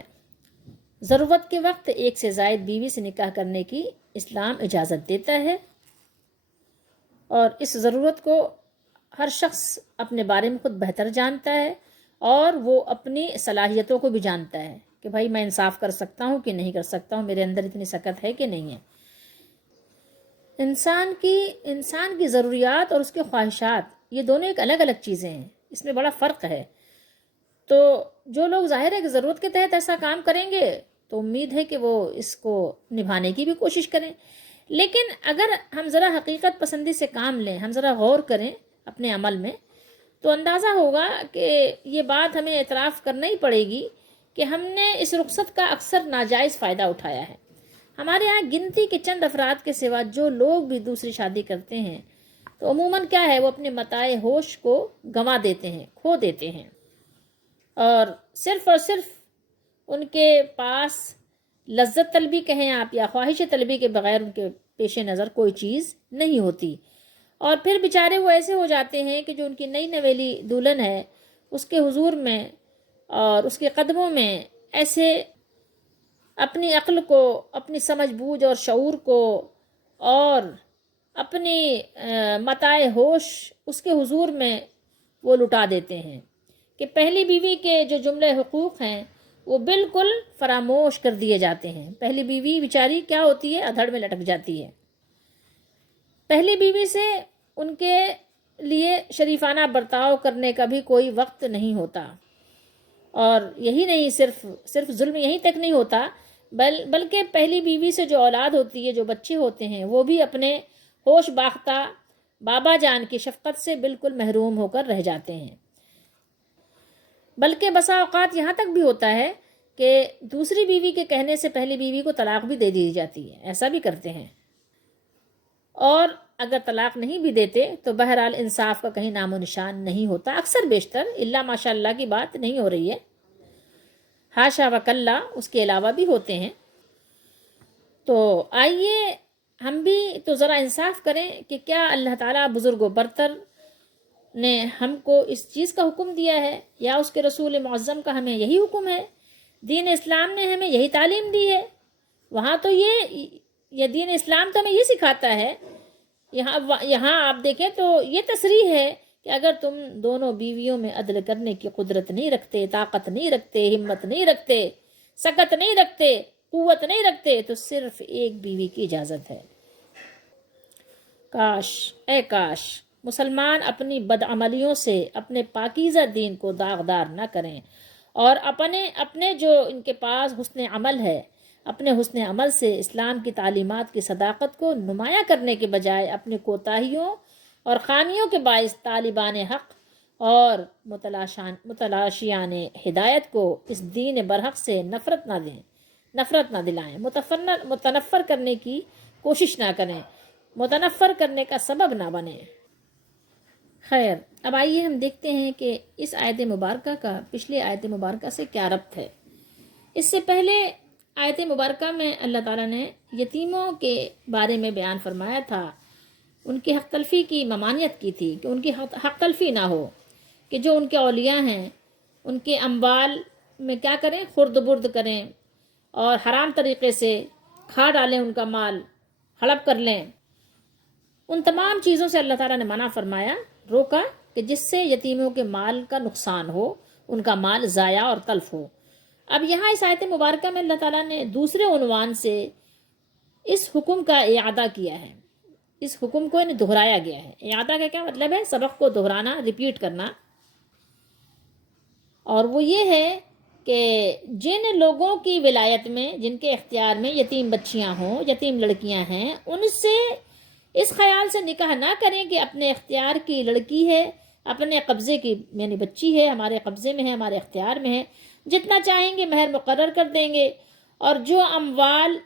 ضرورت کے وقت 1 سے زائد بیوی سے نکاح کرنے کی اسلام اجازت دیتا ہے، اور اس ضرورت کو ہر شخص اپنے بارے میں خود بہتر جانتا ہے، اور وہ اپنی صلاحیتوں کو بھی جانتا ہے کہ بھائی میں انصاف کر سکتا ہوں کہ نہیں کر سکتا ہوں، میرے اندر اتنی سکت ہے کہ نہیں ہے۔ انسان کی ضروریات اور اس کے خواہشات یہ دونوں ایک الگ الگ چیزیں ہیں، اس میں بڑا فرق ہے، تو جو لوگ ظاہر ہے کہ ضرورت کے تحت ایسا کام کریں گے تو امید ہے کہ وہ اس کو نبھانے کی بھی کوشش کریں، لیکن اگر ہم ذرا حقیقت پسندی سے کام لیں، ہم ذرا غور کریں اپنے عمل میں، تو اندازہ ہوگا کہ یہ بات ہمیں اعتراف کرنا ہی پڑے گی کہ ہم نے اس رخصت کا اکثر ناجائز فائدہ اٹھایا ہے۔ ہمارے ہاں گنتی کے چند افراد کے سوا جو لوگ بھی دوسری شادی کرتے ہیں تو عموماً کیا ہے، وہ اپنے متاع ہوش کو گنوا دیتے ہیں، کھو دیتے ہیں، اور صرف ان کے پاس لذت طلبی کہیں آپ یا خواہش طلبی کے بغیر ان کے پیش نظر کوئی چیز نہیں ہوتی، اور پھر بیچارے وہ ایسے ہو جاتے ہیں کہ جو ان کی نئی نویلی دلہن ہے اس کے حضور میں اور اس کے قدموں میں ایسے اپنی عقل کو، اپنی سمجھ بوجھ اور شعور کو اور اپنی متاع ہوش اس کے حضور میں وہ لٹا دیتے ہیں کہ پہلی بیوی کے جو جملے حقوق ہیں وہ بالکل فراموش کر دیے جاتے ہیں۔ پہلی بیوی بیچاری کیا ہوتی ہے، ادھڑ میں لٹک جاتی ہے۔ پہلی بیوی سے ان کے لیے شریفانہ برتاؤ کرنے کا بھی کوئی وقت نہیں ہوتا، اور یہی نہیں، صرف ظلم یہیں تک نہیں ہوتا، بلکہ پہلی بیوی سے جو اولاد ہوتی ہے، جو بچے ہوتے ہیں، وہ بھی اپنے ہوش باختہ بابا جان کی شفقت سے بالکل محروم ہو کر رہ جاتے ہیں۔ بلکہ بسا اوقات یہاں تک بھی ہوتا ہے کہ دوسری بیوی کے کہنے سے پہلی بیوی کو طلاق بھی دے دی جاتی ہے، ایسا بھی کرتے ہیں، اور اگر طلاق نہیں بھی دیتے تو بہرحال انصاف کا کہیں نام و نشان نہیں ہوتا، اکثر بیشتر، الا ماشاء اللہ کی بات نہیں ہو رہی ہے، ہاشا وکلا، اس کے علاوہ بھی ہوتے ہیں۔ تو آئیے ہم بھی تو ذرا انصاف کریں کہ کیا اللہ تعالیٰ بزرگ و برتر نے ہم کو اس چیز کا حکم دیا ہے، یا اس کے رسول معظم کا ہمیں یہی حکم ہے؟ دین اسلام نے ہمیں یہی تعلیم دی ہے، وہاں تو یہ دین اسلام تو ہمیں یہ سکھاتا ہے، یہاں آپ دیکھیں تو یہ تصریح ہے کہ اگر تم دونوں بیویوں میں عدل کرنے کی قدرت نہیں رکھتے، طاقت نہیں رکھتے، ہمت نہیں رکھتے، سکت نہیں رکھتے، قوت نہیں رکھتے، تو صرف ایک بیوی کی اجازت ہے۔ کاش، اے کاش مسلمان اپنی بدعملیوں سے اپنے پاکیزہ دین کو داغدار نہ کریں، اور اپنے جو ان کے پاس حسن عمل ہے، اپنے حسن عمل سے اسلام کی تعلیمات کی صداقت کو نمایاں کرنے کے بجائے اپنی کوتاہیوں اور خامیوں کے باعث طالبان حق اور متلاشیان ہدایت کو اس دین برحق سے نفرت نہ دلائیں، متنفر کرنے کی کوشش نہ کریں، متنفر کرنے کا سبب نہ بنیں۔ خیر، اب آئیے ہم دیکھتے ہیں کہ اس آیت مبارکہ کا پچھلی آیت مبارکہ سے کیا ربط ہے۔ اس سے پہلے آیت مبارکہ میں اللہ تعالیٰ نے یتیموں کے بارے میں بیان فرمایا تھا، ان کی حق تلفی کی ممانعت کی تھی کہ ان کی حق تلفی نہ ہو، کہ جو ان کے اولیاء ہیں ان کے اموال میں کیا کریں، خرد برد کریں اور حرام طریقے سے کھا ڈالیں، ان کا مال ہڑپ کر لیں۔ ان تمام چیزوں سے اللہ تعالیٰ نے منع فرمایا، روکا، کہ جس سے یتیموں کے مال کا نقصان ہو، ان کا مال ضائع اور تلف ہو۔ اب یہاں اس آیت مبارکہ میں اللہ تعالیٰ نے دوسرے عنوان سے اس حکم کا اعادہ کیا ہے، اس حکم کو دہرایا گیا ہے۔ اعادہ کا کیا مطلب ہے؟ سبق کو دہرانا، ریپیٹ کرنا، اور وہ یہ ہے کہ جن لوگوں کی ولایت میں، جن کے اختیار میں یتیم بچیاں ہوں، یتیم لڑکیاں ہیں، ان سے اس خیال سے نکاح نہ کریں کہ اپنے اختیار کی لڑکی ہے، اپنے قبضے کی یعنی بچی ہے، ہمارے قبضے میں ہے، ہمارے اختیار میں ہے، جتنا چاہیں گے مہر مقرر کر دیں گے، اور جو اموال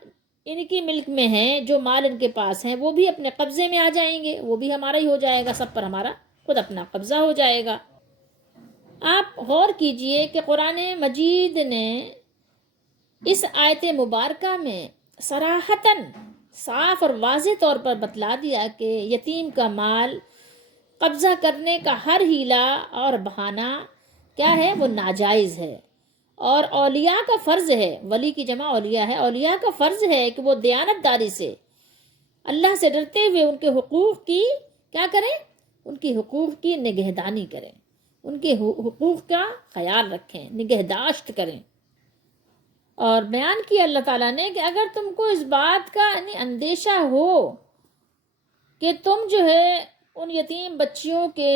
ان کی ملک میں ہیں، جو مال ان کے پاس ہیں، وہ بھی اپنے قبضے میں آ جائیں گے، وہ بھی ہمارا ہی ہو جائے گا، سب پر ہمارا خود اپنا قبضہ ہو جائے گا۔ آپ غور کیجئے کہ قرآن مجید نے اس آیت مبارکہ میں صراحتاً صاف اور واضح طور پر بتلا دیا کہ یتیم کا مال قبضہ کرنے کا ہر ہیلہ اور بہانہ کیا ہے، وہ ناجائز ہے، اور اولیاء کا فرض ہے، ولی کی جمع اولیاء ہے، اولیاء کا فرض ہے کہ وہ دیانت داری سے، اللہ سے ڈرتے ہوئے ان کے حقوق کی کیا کریں، ان کی حقوق کی نگہدانی کریں، ان کے حقوق کا خیال رکھیں، نگہداشت کریں۔ اور بیان کیا اللہ تعالیٰ نے کہ اگر تم کو اس بات کا اندیشہ ہو کہ تم جو ہے ان یتیم بچیوں کے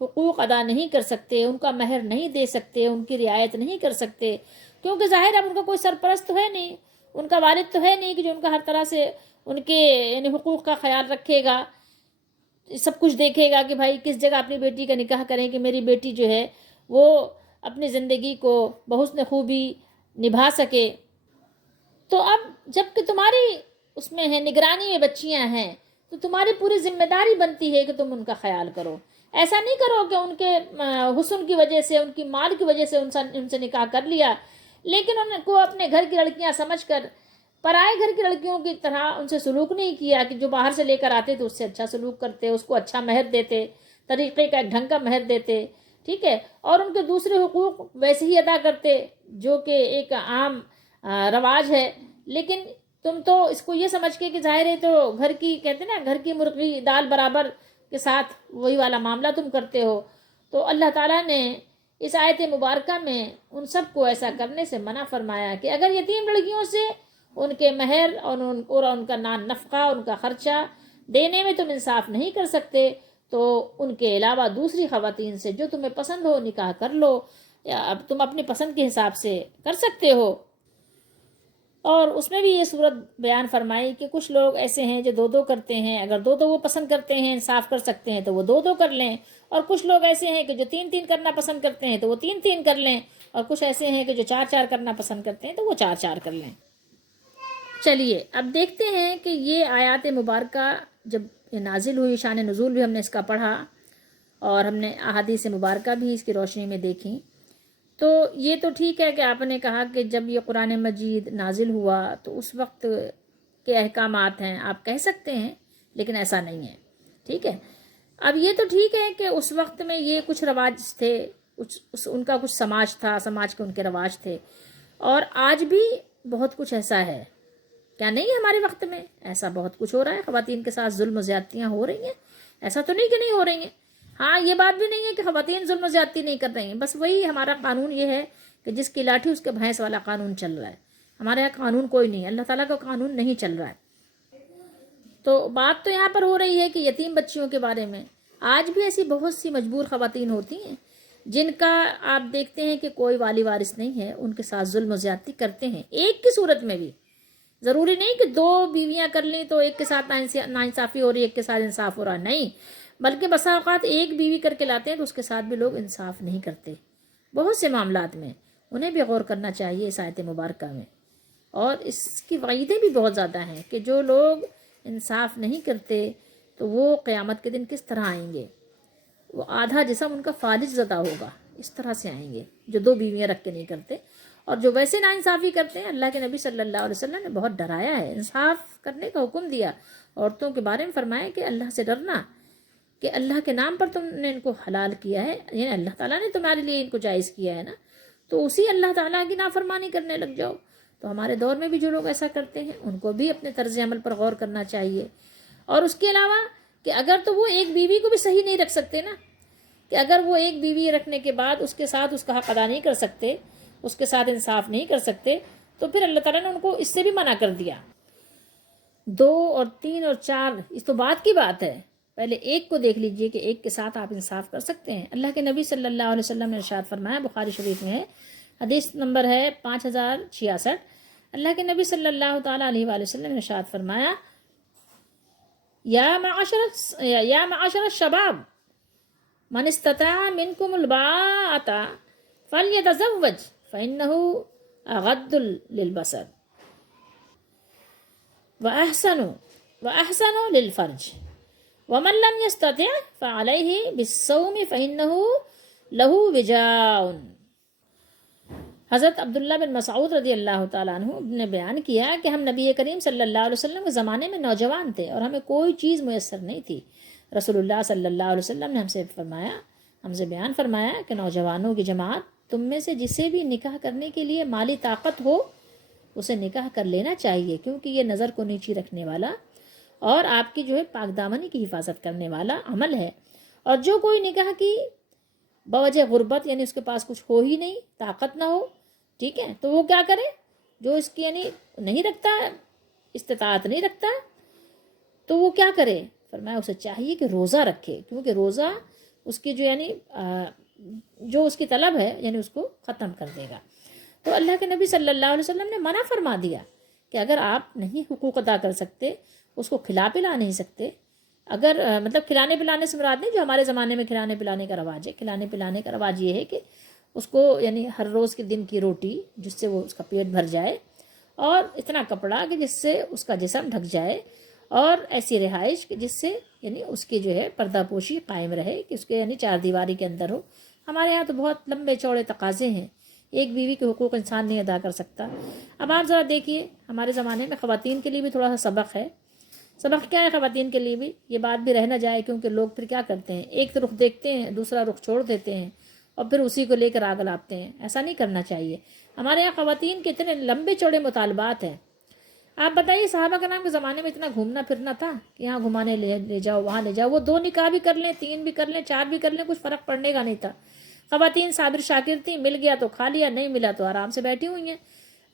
حقوق ادا نہیں کر سکتے، ان کا مہر نہیں دے سکتے، ان کی رعایت نہیں کر سکتے، کیونکہ ظاہر اب ان کا کوئی سرپرست تو ہے نہیں، ان کا والد تو ہے نہیں کہ جو ان کا ہر طرح سے ان کے یعنی حقوق کا خیال رکھے گا، سب کچھ دیکھے گا کہ بھائی کس جگہ اپنی بیٹی کا نکاح کریں کہ میری بیٹی جو ہے وہ اپنی زندگی کو بحسن خوبی نبھا سکے. تو اب جب کہ تمہاری اس میں ہے نگرانی میں بچیاں ہیں تو تمہاری پوری ذمہ داری بنتی ہے کہ تم ان کا خیال کرو. ایسا نہیں کرو کہ ان کے حسن کی وجہ سے، ان کی مال کی وجہ سے ان سے نکاح کر لیا، لیکن ان کو اپنے گھر کی لڑکیاں سمجھ کر پرائے گھر کی لڑکیوں کی طرح ان سے سلوک نہیں کیا کہ جو باہر سے لے کر آتے تو اس سے اچھا سلوک کرتے، اس کو اچھا مہر دیتے، طریقے کا ایک ڈھنگ کا مہر دیتے، ٹھیک ہے، اور ان کے دوسرے حقوق ویسے ہی ادا کرتے جو کہ ایک عام رواج ہے. لیکن تم تو اس کو یہ سمجھ کے کہ ظاہر ہے تو گھر کی کہتے ہیں نا گھر کی مرغی دال برابر کے ساتھ وہی والا معاملہ تم کرتے ہو. تو اللہ تعالیٰ نے اس آیت مبارکہ میں ان سب کو ایسا کرنے سے منع فرمایا کہ اگر یتیم لڑکیوں سے ان کے مہر اور ان کا نفقہ، ان کا خرچہ دینے میں تم انصاف نہیں کر سکتے تو ان کے علاوہ دوسری خواتین سے جو تمہیں پسند ہو نکاح کر لو، یا اب تم اپنی پسند کے حساب سے کر سکتے ہو. اور اس میں بھی یہ صورت بیان فرمائی کہ کچھ لوگ ایسے ہیں جو دو دو کرتے ہیں، اگر دو دو وہ پسند کرتے ہیں، انصاف کر سکتے ہیں تو وہ دو دو کر لیں، اور کچھ لوگ ایسے ہیں کہ جو تین تین کرنا پسند کرتے ہیں تو وہ تین تین کر لیں، اور کچھ ایسے ہیں کہ جو چار چار کرنا پسند کرتے ہیں تو وہ چار چار کر لیں. چلیے اب دیکھتے ہیں کہ یہ آیات مبارکہ جب یہ نازل ہوئی، شان نزول بھی ہم نے اس کا پڑھا اور ہم نے احادیث مبارکہ بھی اس کی روشنی میں دیکھی. تو یہ تو ٹھیک ہے کہ آپ نے کہا کہ جب یہ قرآن مجید نازل ہوا تو اس وقت کے احکامات ہیں، آپ کہہ سکتے ہیں، لیکن ایسا نہیں ہے. ٹھیک ہے، اب یہ تو ٹھیک ہے کہ اس وقت میں یہ کچھ رواج تھے، ان کا کچھ سماج تھا، سماج کے ان کے رواج تھے، اور آج بھی بہت کچھ ایسا ہے. کیا نہیں ہے ہمارے وقت میں ایسا بہت کچھ ہو رہا ہے، خواتین کے ساتھ ظلم و زیادتیاں ہو رہی ہیں، ایسا تو نہیں کہ نہیں ہو رہی ہیں. ہاں یہ بات بھی نہیں ہے کہ خواتین ظلم و زیادتی نہیں کر رہی ہیں، بس وہی ہمارا قانون یہ ہے کہ جس کی لاٹھی اس کے بھینس والا قانون چل رہا ہے. ہمارے یہاں قانون کوئی نہیں ہے، اللہ تعالیٰ کا قانون نہیں چل رہا ہے. تو بات تو یہاں پر ہو رہی ہے کہ یتیم بچیوں کے بارے میں آج بھی ایسی بہت سی مجبور خواتین ہوتی ہیں جن کا آپ دیکھتے ہیں کہ کوئی والی وارث نہیں ہے، ان کے ساتھ ظلم و زیادتی کرتے ہیں ایک کی صورت میں بھی. ضروری نہیں کہ دو بیویاں کر لیں تو ایک کے ساتھ ناانصافی ہو رہی ہے، ایک کے ساتھ انصاف ہو رہا ہے، نہیں، بلکہ بسا اوقات ایک بیوی کر کے لاتے ہیں تو اس کے ساتھ بھی لوگ انصاف نہیں کرتے. بہت سے معاملات میں انہیں بھی غور کرنا چاہیے اس آیت مبارکہ میں. اور اس کی وعیدیں بھی بہت زیادہ ہیں کہ جو لوگ انصاف نہیں کرتے تو وہ قیامت کے دن کس طرح آئیں گے. وہ آدھا جسم ان کا فالج زدہ ہوگا، اس طرح سے آئیں گے جو دو بیویاں رکھ کے نہیں کرتے. اور جو ویسے ناانصافی کرتے ہیں، اللہ کے نبی صلی اللہ علیہ وسلم نے بہت ڈرایا ہے، انصاف کرنے کا حکم دیا. عورتوں کے بارے میں فرمایا کہ اللہ سے ڈرنا، کہ اللہ کے نام پر تم نے ان کو حلال کیا ہے، یعنی اللہ تعالیٰ نے تمہارے لیے ان کو جائز کیا ہے نا، تو اسی اللہ تعالیٰ کی نافرمانی کرنے لگ جاؤ. تو ہمارے دور میں بھی جو لوگ ایسا کرتے ہیں ان کو بھی اپنے طرز عمل پر غور کرنا چاہیے. اور اس کے علاوہ کہ اگر تو وہ ایک بیوی کو بھی صحیح نہیں رکھ سکتے نا، کہ اگر وہ ایک بیوی رکھنے کے بعد اس کے ساتھ اس کا حق ادا نہیں کر سکتے، اس کے ساتھ انصاف نہیں کر سکتے، تو پھر اللہ تعالیٰ نے ان کو اس سے بھی منع کر دیا. 2 اور 3 اور 4 اس تو بعد کی بات ہے، پہلے ایک کو دیکھ لیجئے کہ ایک کے ساتھ آپ انصاف کر سکتے ہیں. اللہ کے نبی صلی اللہ علیہ وسلم نے ارشاد فرمایا، بخاری شریف میں ہے، حدیث نمبر ہے 5066. اللہ کے نبی صلی اللہ تعالیٰ علیہ وآلہ وسلم نے ارشاد فرمایا، یا معاشر الشباب من استطاع منکم الباءۃ فلیتزوج فإنہ اغض للبصر وأحسن للفرج ومن لم يستطع فعليه بالصوم فإنه له وجاء. حضرت عبداللہ بن مسعود رضی اللہ تعالیٰ عنہ نے بیان کیا کہ ہم نبی کریم صلی اللہ علیہ وسلم کے زمانے میں نوجوان تھے اور ہمیں کوئی چیز میسر نہیں تھی. رسول اللہ صلی اللہ علیہ وسلم نے ہم سے بیان فرمایا کہ نوجوانوں کی جماعت تم میں سے جسے بھی نکاح کرنے کے لیے مالی طاقت ہو اسے نکاح کر لینا چاہیے، کیونکہ یہ نظر کو نیچی رکھنے والا اور آپ کی جو ہے پاک دامنی کی حفاظت کرنے والا عمل ہے. اور جو کوئی نکاح کی بوجہ غربت، یعنی اس کے پاس کچھ ہو ہی نہیں، طاقت نہ ہو، ٹھیک ہے، تو وہ کیا کرے، جو اس کی یعنی نہیں رکھتا، استطاعت نہیں رکھتا، تو وہ کیا کرے. فرمایا اسے چاہیے کہ روزہ رکھے، کیونکہ روزہ اس کی جو یعنی جو اس کی طلب ہے یعنی اس کو ختم کر دے گا. تو اللہ کے نبی صلی اللہ علیہ وسلم نے منع فرما دیا کہ اگر آپ نہیں حقوق ادا کر سکتے، اس کو کھلا پلا نہیں سکتے، اگر مطلب کھلانے پلانے سے مراد نہیں جو ہمارے زمانے میں کھلانے پلانے کا رواج ہے. کھلانے پلانے کا رواج یہ ہے کہ اس کو یعنی ہر روز کے دن کی روٹی جس سے وہ اس کا پیٹ بھر جائے، اور اتنا کپڑا کہ جس سے اس کا جسم ڈھک جائے، اور ایسی رہائش کہ جس سے یعنی اس کی جو ہے پردہ پوشی قائم رہے، کہ اس کے یعنی چار دیواری کے اندر ہو۔ ہمارے یہاں تو بہت لمبے چوڑے تقاضے ہیں، ایک بیوی کے حقوق انسان نہیں ادا کر سکتا۔ اب آپ ذرا دیکھیے ہمارے زمانے میں خواتین کے لیے بھی تھوڑا سا سبق ہے۔ سبق کیا ہے خواتین کے لیے بھی؟ یہ بات بھی رہ نہ جائے، کیونکہ لوگ پھر کیا کرتے ہیں، ایک رخ دیکھتے ہیں دوسرا رخ چھوڑ دیتے ہیں، اور پھر اسی کو لے کر آگ لاتے ہیں۔ ایسا نہیں کرنا چاہیے۔ ہمارے یہاں خواتین کے اتنے لمبے چوڑے مطالبات ہیں۔ آپ بتائیے صحابہ کرام کے زمانے میں اتنا گھومنا پھرنا تھا کہ یہاں گھمانے لے جاؤ، وہاں لے جاؤ، وہ 2 نکاح بھی کر لیں، 3 بھی کر لیں، 4 بھی کر لیں، کچھ فرق پڑنے کا نہیں تھا۔ خواتین صابر شاکر تھیں، مل گیا تو کھا لیا، نہیں ملا تو آرام سے بیٹھی ہوئی ہیں،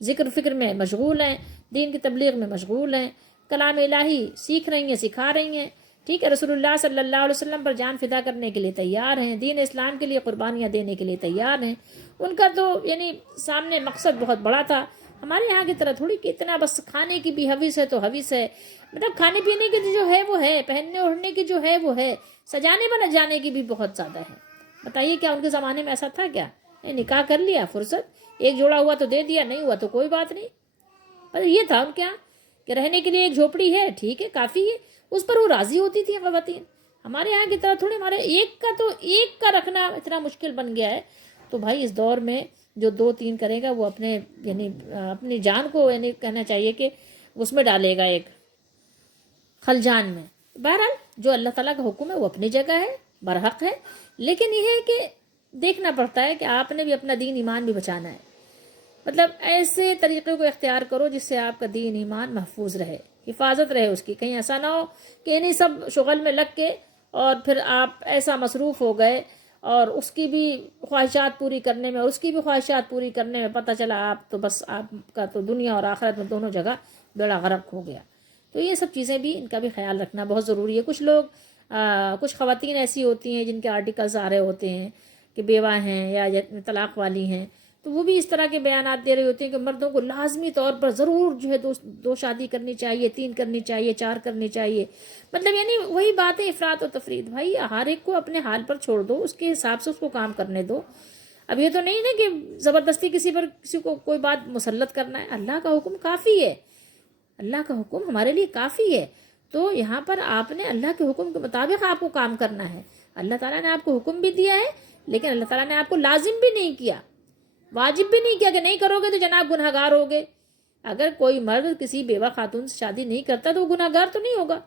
ذکر فکر میں مشغول ہیں، دین کی تبلیغ میں مشغول ہیں، کلام الہی سیکھ رہی ہیں، سکھا رہی ہیں، ٹھیک ہے، رسول اللہ صلی اللہ علیہ وسلم پر جان فدا کرنے کے لیے تیار ہیں، دین اسلام کے لیے قربانیاں دینے کے لیے تیار ہیں۔ ان کا تو یعنی سامنے مقصد بہت بڑا تھا۔ ہمارے یہاں کی طرح تھوڑی کہ اتنا بس کھانے کی بھی حوث ہے تو حوث ہے، مطلب کھانے پینے کی جو ہے وہ ہے، پہننے اوڑھنے کی جو ہے وہ ہے، سجانے بنا جانے کی بھی بہت زیادہ ہے۔ بتائیے کیا ان کے زمانے میں ایسا تھا کیا؟ نکاح کر لیا، فرصت، ایک جوڑا ہوا تو دے دیا، نہیں ہوا تو کوئی بات نہیں۔ پر یہ تھا ان کے یہاں کہ رہنے کے لیے ایک جھوپڑی ہے، ٹھیک ہے، کافی ہے، اس پر وہ راضی ہوتی تھی خواتین۔ ہمارے یہاں کی طرح تھوڑے، ہمارے ایک کا رکھنا اتنا مشکل بن گیا ہے۔ تو بھائی اس دور میں جو 2-3 کرے گا وہ اپنے یعنی اپنی جان کو یعنی کہنا چاہیے کہ اس میں ڈالے گا، ایک خلجان میں۔ بہرحال جو اللہ تعالیٰ کا حکم ہے وہ اپنی جگہ ہے، برحق ہے، لیکن یہ ہے کہ دیکھنا پڑتا ہے کہ آپ نے بھی اپنا دین ایمان بھی بچانا ہے۔ مطلب ایسے طریقے کو اختیار کرو جس سے آپ کا دین ایمان محفوظ رہے، حفاظت رہے اس کی، کہیں ایسا نہ ہو کہ انہیں سب شغل میں لگ کے اور پھر آپ ایسا مصروف ہو گئے اور اس کی بھی خواہشات پوری کرنے میں، اس کی بھی خواہشات پوری کرنے میں پتہ چلا آپ تو بس آپ کا تو دنیا اور آخرت میں دونوں جگہ بیڑا غرق ہو گیا۔ تو یہ سب چیزیں بھی ان کا بھی خیال رکھنا بہت ضروری ہے۔ کچھ خواتین ایسی ہوتی ہیں جن کے آرٹیکلز آ رہے ہوتے ہیں کہ بیوہ ہیں یا طلاق والی ہیں، تو وہ بھی اس طرح کے بیانات دے رہے ہوتے ہیں کہ مردوں کو لازمی طور پر ضرور جو ہے 2 شادی کرنی چاہیے، 3 کرنی چاہیے، 4 کرنی چاہیے۔ مطلب یعنی وہی بات ہے، افراط و تفریط۔ بھائی ہر ایک کو اپنے حال پر چھوڑ دو، اس کے حساب سے اس کو کام کرنے دو۔ اب یہ تو نہیں نا کہ زبردستی کسی کو کوئی بات مسلط کرنا ہے۔ اللہ کا حکم کافی ہے، اللہ کا حکم ہمارے لیے کافی ہے۔ تو یہاں پر آپ نے اللہ کے حکم کے مطابق آپ کو کام کرنا ہے۔ اللہ تعالیٰ نے آپ کو حکم بھی دیا ہے، لیکن اللہ تعالیٰ نے آپ کو لازم بھی نہیں کیا، واجب بھی نہیں کیا کہ نہیں کرو گے تو جناب گناہ گار ہوگے۔ اگر کوئی مرد کسی بیوہ خاتون سے شادی نہیں کرتا تو وہ گناہ گار تو نہیں ہوگا،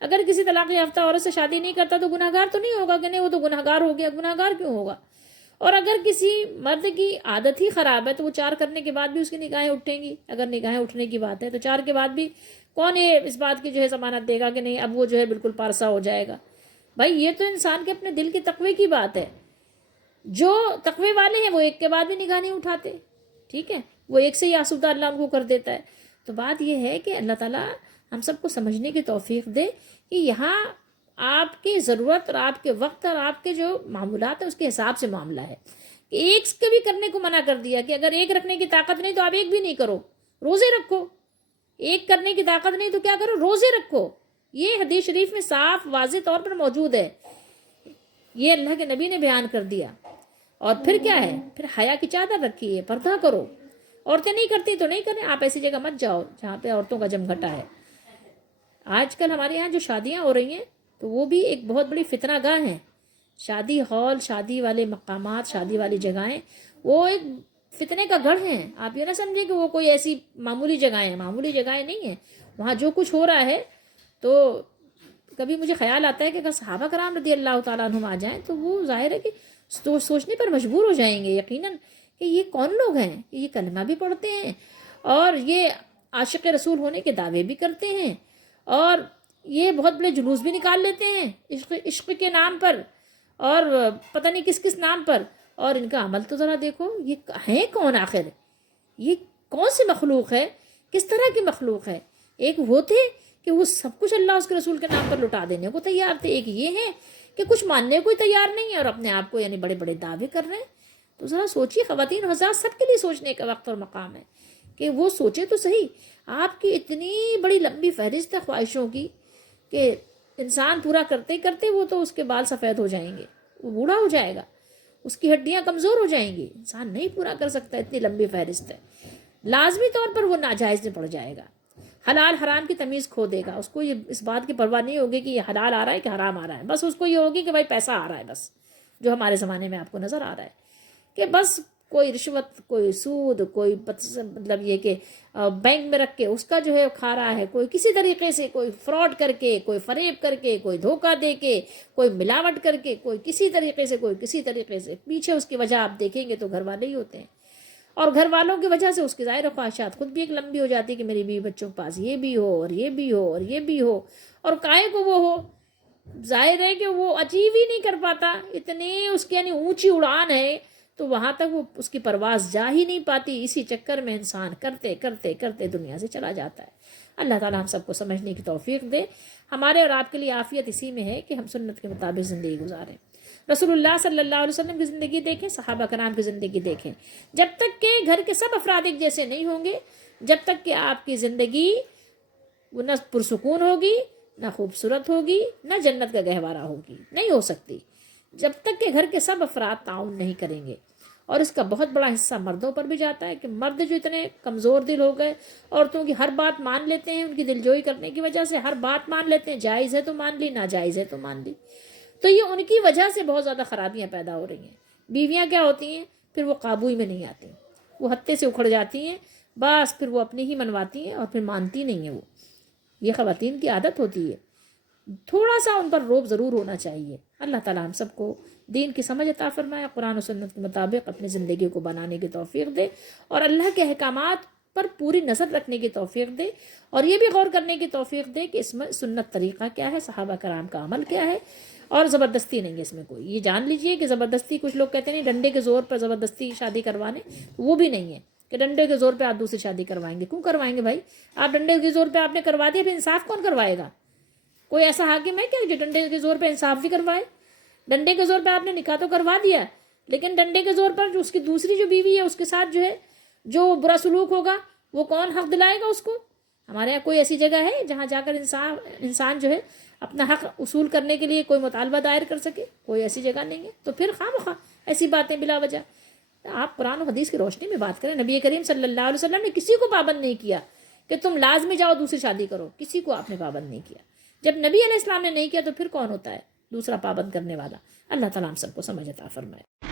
اگر کسی طلاق یافتہ عورت سے شادی نہیں کرتا تو گناہ گار تو نہیں ہوگا کہ نہیں وہ تو گناہ گار ہو گیا، گناہ گار کیوں ہوگا؟ اور اگر کسی مرد کی عادت ہی خراب ہے تو وہ 4 کرنے کے بعد بھی اس کی نگاہیں اٹھیں گی۔ اگر نگاہیں اٹھنے کی بات ہے تو 4 کے بعد بھی کون یہ اس بات کی جو ہے ضمانت دے گا کہ نہیں اب وہ جو ہے بالکل پارسا ہو جائے گا؟ بھائی یہ تو انسان کے اپنے دل کی تقوی کی بات ہے۔ جو تقوی والے ہیں وہ 1 کے بعد بھی نگاہ نہیں اٹھاتے، ٹھیک ہے، وہ 1 سے ہی آسودہ اللہ ان کو کر دیتا ہے۔ تو بات یہ ہے کہ اللہ تعالیٰ ہم سب کو سمجھنے کی توفیق دے کہ یہاں آپ کی ضرورت اور آپ کے وقت اور آپ کے جو معمولات ہیں اس کے حساب سے معاملہ ہے۔ کہ ایک کے بھی کرنے کو منع کر دیا کہ اگر 1 رکھنے کی طاقت نہیں تو آپ 1 بھی نہیں کرو، روزے رکھو۔ 1 کرنے کی طاقت نہیں تو کیا کرو، روزے رکھو۔ یہ حدیث شریف میں صاف واضح طور پر موجود ہے، یہ اللہ کے نبی نے بیان کر دیا۔ اور پھر کیا ہے، پھر حیا کی چادر رکھی ہے، پردہ کرو۔ عورتیں نہیں کرتی تو نہیں کریں، آپ ایسی جگہ مت جاؤ جہاں پہ عورتوں کا جمگھٹا ہے۔ آج کل ہمارے یہاں جو شادیاں ہو رہی ہیں تو وہ بھی ایک بہت بڑی فتنہ گاہ ہیں۔ شادی ہال، شادی والے مقامات، شادی والی جگہیں وہ ایک فتنے کا گڑھ ہیں۔ آپ یہ نہ سمجھیں کہ وہ کوئی ایسی معمولی جگہیں ہیں، معمولی جگہیں نہیں ہیں۔ وہاں جو کچھ ہو رہا ہے تو کبھی مجھے خیال آتا ہے کہ اگر صحابہ کرام رضی اللہ تعالیٰ عنہم آ جائیں تو وہ ظاہر ہے کہ سوچنے پر مجبور ہو جائیں گے یقیناً کہ یہ کون لوگ ہیں، یہ کلمہ بھی پڑھتے ہیں اور یہ عاشق رسول ہونے کے دعوے بھی کرتے ہیں اور یہ بہت بڑے جلوس بھی نکال لیتے ہیں عشق کے نام پر اور پتہ نہیں کس کس نام پر، اور ان کا عمل تو ذرا دیکھو، یہ ہیں کون آخر، یہ کون سی مخلوق ہے، کس طرح کی مخلوق ہے۔ ایک وہ تھے کہ وہ سب کچھ اللہ اس کے رسول کے نام پر لٹا دینے کو تیار تھے، ایک یہ ہیں کہ کچھ ماننے کو تیار نہیں ہے اور اپنے آپ کو یعنی بڑے بڑے دعوے کر رہے ہیں۔ تو ذرا سوچیے، خواتین و حضرات سب کے لیے سوچنے کا وقت اور مقام ہے کہ وہ سوچے تو صحیح۔ آپ کی اتنی بڑی لمبی فہرست ہے خواہشوں کی کہ انسان پورا کرتے کرتے وہ تو اس کے بال سفید ہو جائیں گے، وہ بوڑھا ہو جائے گا۔ اس کی ہڈیاں کمزور ہو جائیں گی، انسان نہیں پورا کر سکتا، اتنی لمبی فہرست ہے، لازمی طور پر وہ ناجائز میں پڑ جائے گا، حلال حرام کی تمیز کھو دے گا، اس کو یہ اس بات کی پرواہ نہیں ہوگی کہ یہ حلال آ رہا ہے کہ حرام آ رہا ہے، بس اس کو یہ ہوگی کہ بھائی پیسہ آ رہا ہے، بس جو ہمارے زمانے میں آپ کو نظر آ رہا ہے کہ بس کوئی رشوت، کوئی سود، کوئی مطلب یہ کہ بینک میں رکھ کے اس کا جو ہے کھا رہا ہے، کوئی کسی طریقے سے، کوئی فراڈ کر کے، کوئی فریب کر کے، کوئی دھوکہ دے کے، کوئی ملاوٹ کر کے، کوئی کسی طریقے سے، کوئی کسی طریقے سے، پیچھے اس کی وجہ آپ دیکھیں گے تو گھر والے ہی ہوتے ہیں، اور گھر والوں کی وجہ سے اس کی ظاہر خواہشات خود بھی ایک لمبی ہو جاتی کہ میری بیوی بچوں کے پاس یہ بھی ہو اور یہ بھی ہو اور یہ بھی ہو، اور کائے کو وہ ہو، ظاہر ہے کہ وہ اچیو ہی نہیں کر پاتا، اتنی اس کی یعنی اونچی اڑان ہے تو وہاں تک وہ اس کی پرواز جا ہی نہیں پاتی، اسی چکر میں انسان کرتے کرتے کرتے دنیا سے چلا جاتا ہے۔ اللہ تعالیٰ ہم سب کو سمجھنے کی توفیق دے، ہمارے اور آپ کے لیے عافیت اسی میں ہے کہ ہم سنت کے مطابق زندگی گزاریں، رسول اللہ صلی اللہ علیہ وسلم کی زندگی دیکھیں، صحابہ کرام کی زندگی دیکھیں، جب تک کہ گھر کے سب افراد ایک جیسے نہیں ہوں گے، جب تک کہ آپ کی زندگی وہ نہ پرسکون ہوگی، نہ خوبصورت ہوگی، نہ جنت کا گہوارہ ہوگی، نہیں ہو سکتی جب تک کہ گھر کے سب افراد تعاون نہیں کریں گے۔ اور اس کا بہت بڑا حصہ مردوں پر بھی جاتا ہے کہ مرد جو اتنے کمزور دل ہو گئے، عورتوں کی ہر بات مان لیتے ہیں، ان کی دلجوئی کرنے کی وجہ سے ہر بات مان لیتے ہیں، جائز ہے تو مان لی، ناجائز ہے تو مان لی، تو یہ ان کی وجہ سے بہت زیادہ خرابیاں پیدا ہو رہی ہیں۔ بیویاں کیا ہوتی ہیں پھر وہ قابو ہی میں نہیں آتی، وہ ہتے سے اکھڑ جاتی ہیں، بس پھر وہ اپنی ہی منواتی ہیں اور پھر مانتی نہیں ہیں وہ، یہ خواتین کی عادت ہوتی ہے، تھوڑا سا ان پر روب ضرور ہونا چاہیے۔ اللہ تعالیٰ ہم سب کو دین کی سمجھ عطا فرمائے، قرآن و سنت کے مطابق اپنی زندگی کو بنانے کی توفیق دے، اور اللہ کے احکامات پر پوری نظر رکھنے کی توفیق دے، اور یہ بھی غور کرنے کی توفیق دے کہ اس میں سنت طریقہ کیا ہے، صحابہ کرام کا عمل کیا ہے، اور زبردستی نہیں ہے اس میں کوئی۔ یہ جان لیجئے کہ زبردستی، کچھ لوگ کہتے ہیں ڈنڈے کے زور پر زبردستی شادی کروانے، وہ بھی نہیں ہے کہ ڈنڈے کے زور پہ آپ دوسری شادی کروائیں گے، کیوں کروائیں گے بھائی؟ آپ ڈنڈے کے زور پہ آپ نے کروا دیا، پھر انصاف کون کروائے گا؟ کوئی ایسا حاکم ہے کیا جو ڈنڈے کے زور پہ انصاف بھی کروائے؟ ڈنڈے کے زور پہ آپ نے نکاح تو کروا دیا، لیکن ڈنڈے کے زور پر جو اس کی دوسری جو بیوی ہے اس کے ساتھ جو ہے جو برا سلوک ہوگا وہ کون حق دلائے گا اس کو؟ ہمارے یہاں کوئی ایسی جگہ ہے جہاں جا کر انسان جو ہے اپنا حق اصول کرنے کے لیے کوئی مطالبہ دائر کر سکے؟ کوئی ایسی جگہ نہیں ہے، تو پھر خواہ مخواہ ایسی باتیں بلا وجہ آپ قرآن و حدیث کی روشنی میں بات کریں۔ نبی کریم صلی اللہ علیہ وسلم نے کسی کو پابند نہیں کیا کہ تم لازمی جاؤ دوسری شادی کرو، کسی کو آپ نے پابند نہیں کیا۔ جب نبی علیہ السلام نے نہیں کیا تو پھر کون ہوتا ہے دوسرا پابند کرنے والا؟ اللہ تعالیٰ ہم سب کو سمجھ عطا فرمائے۔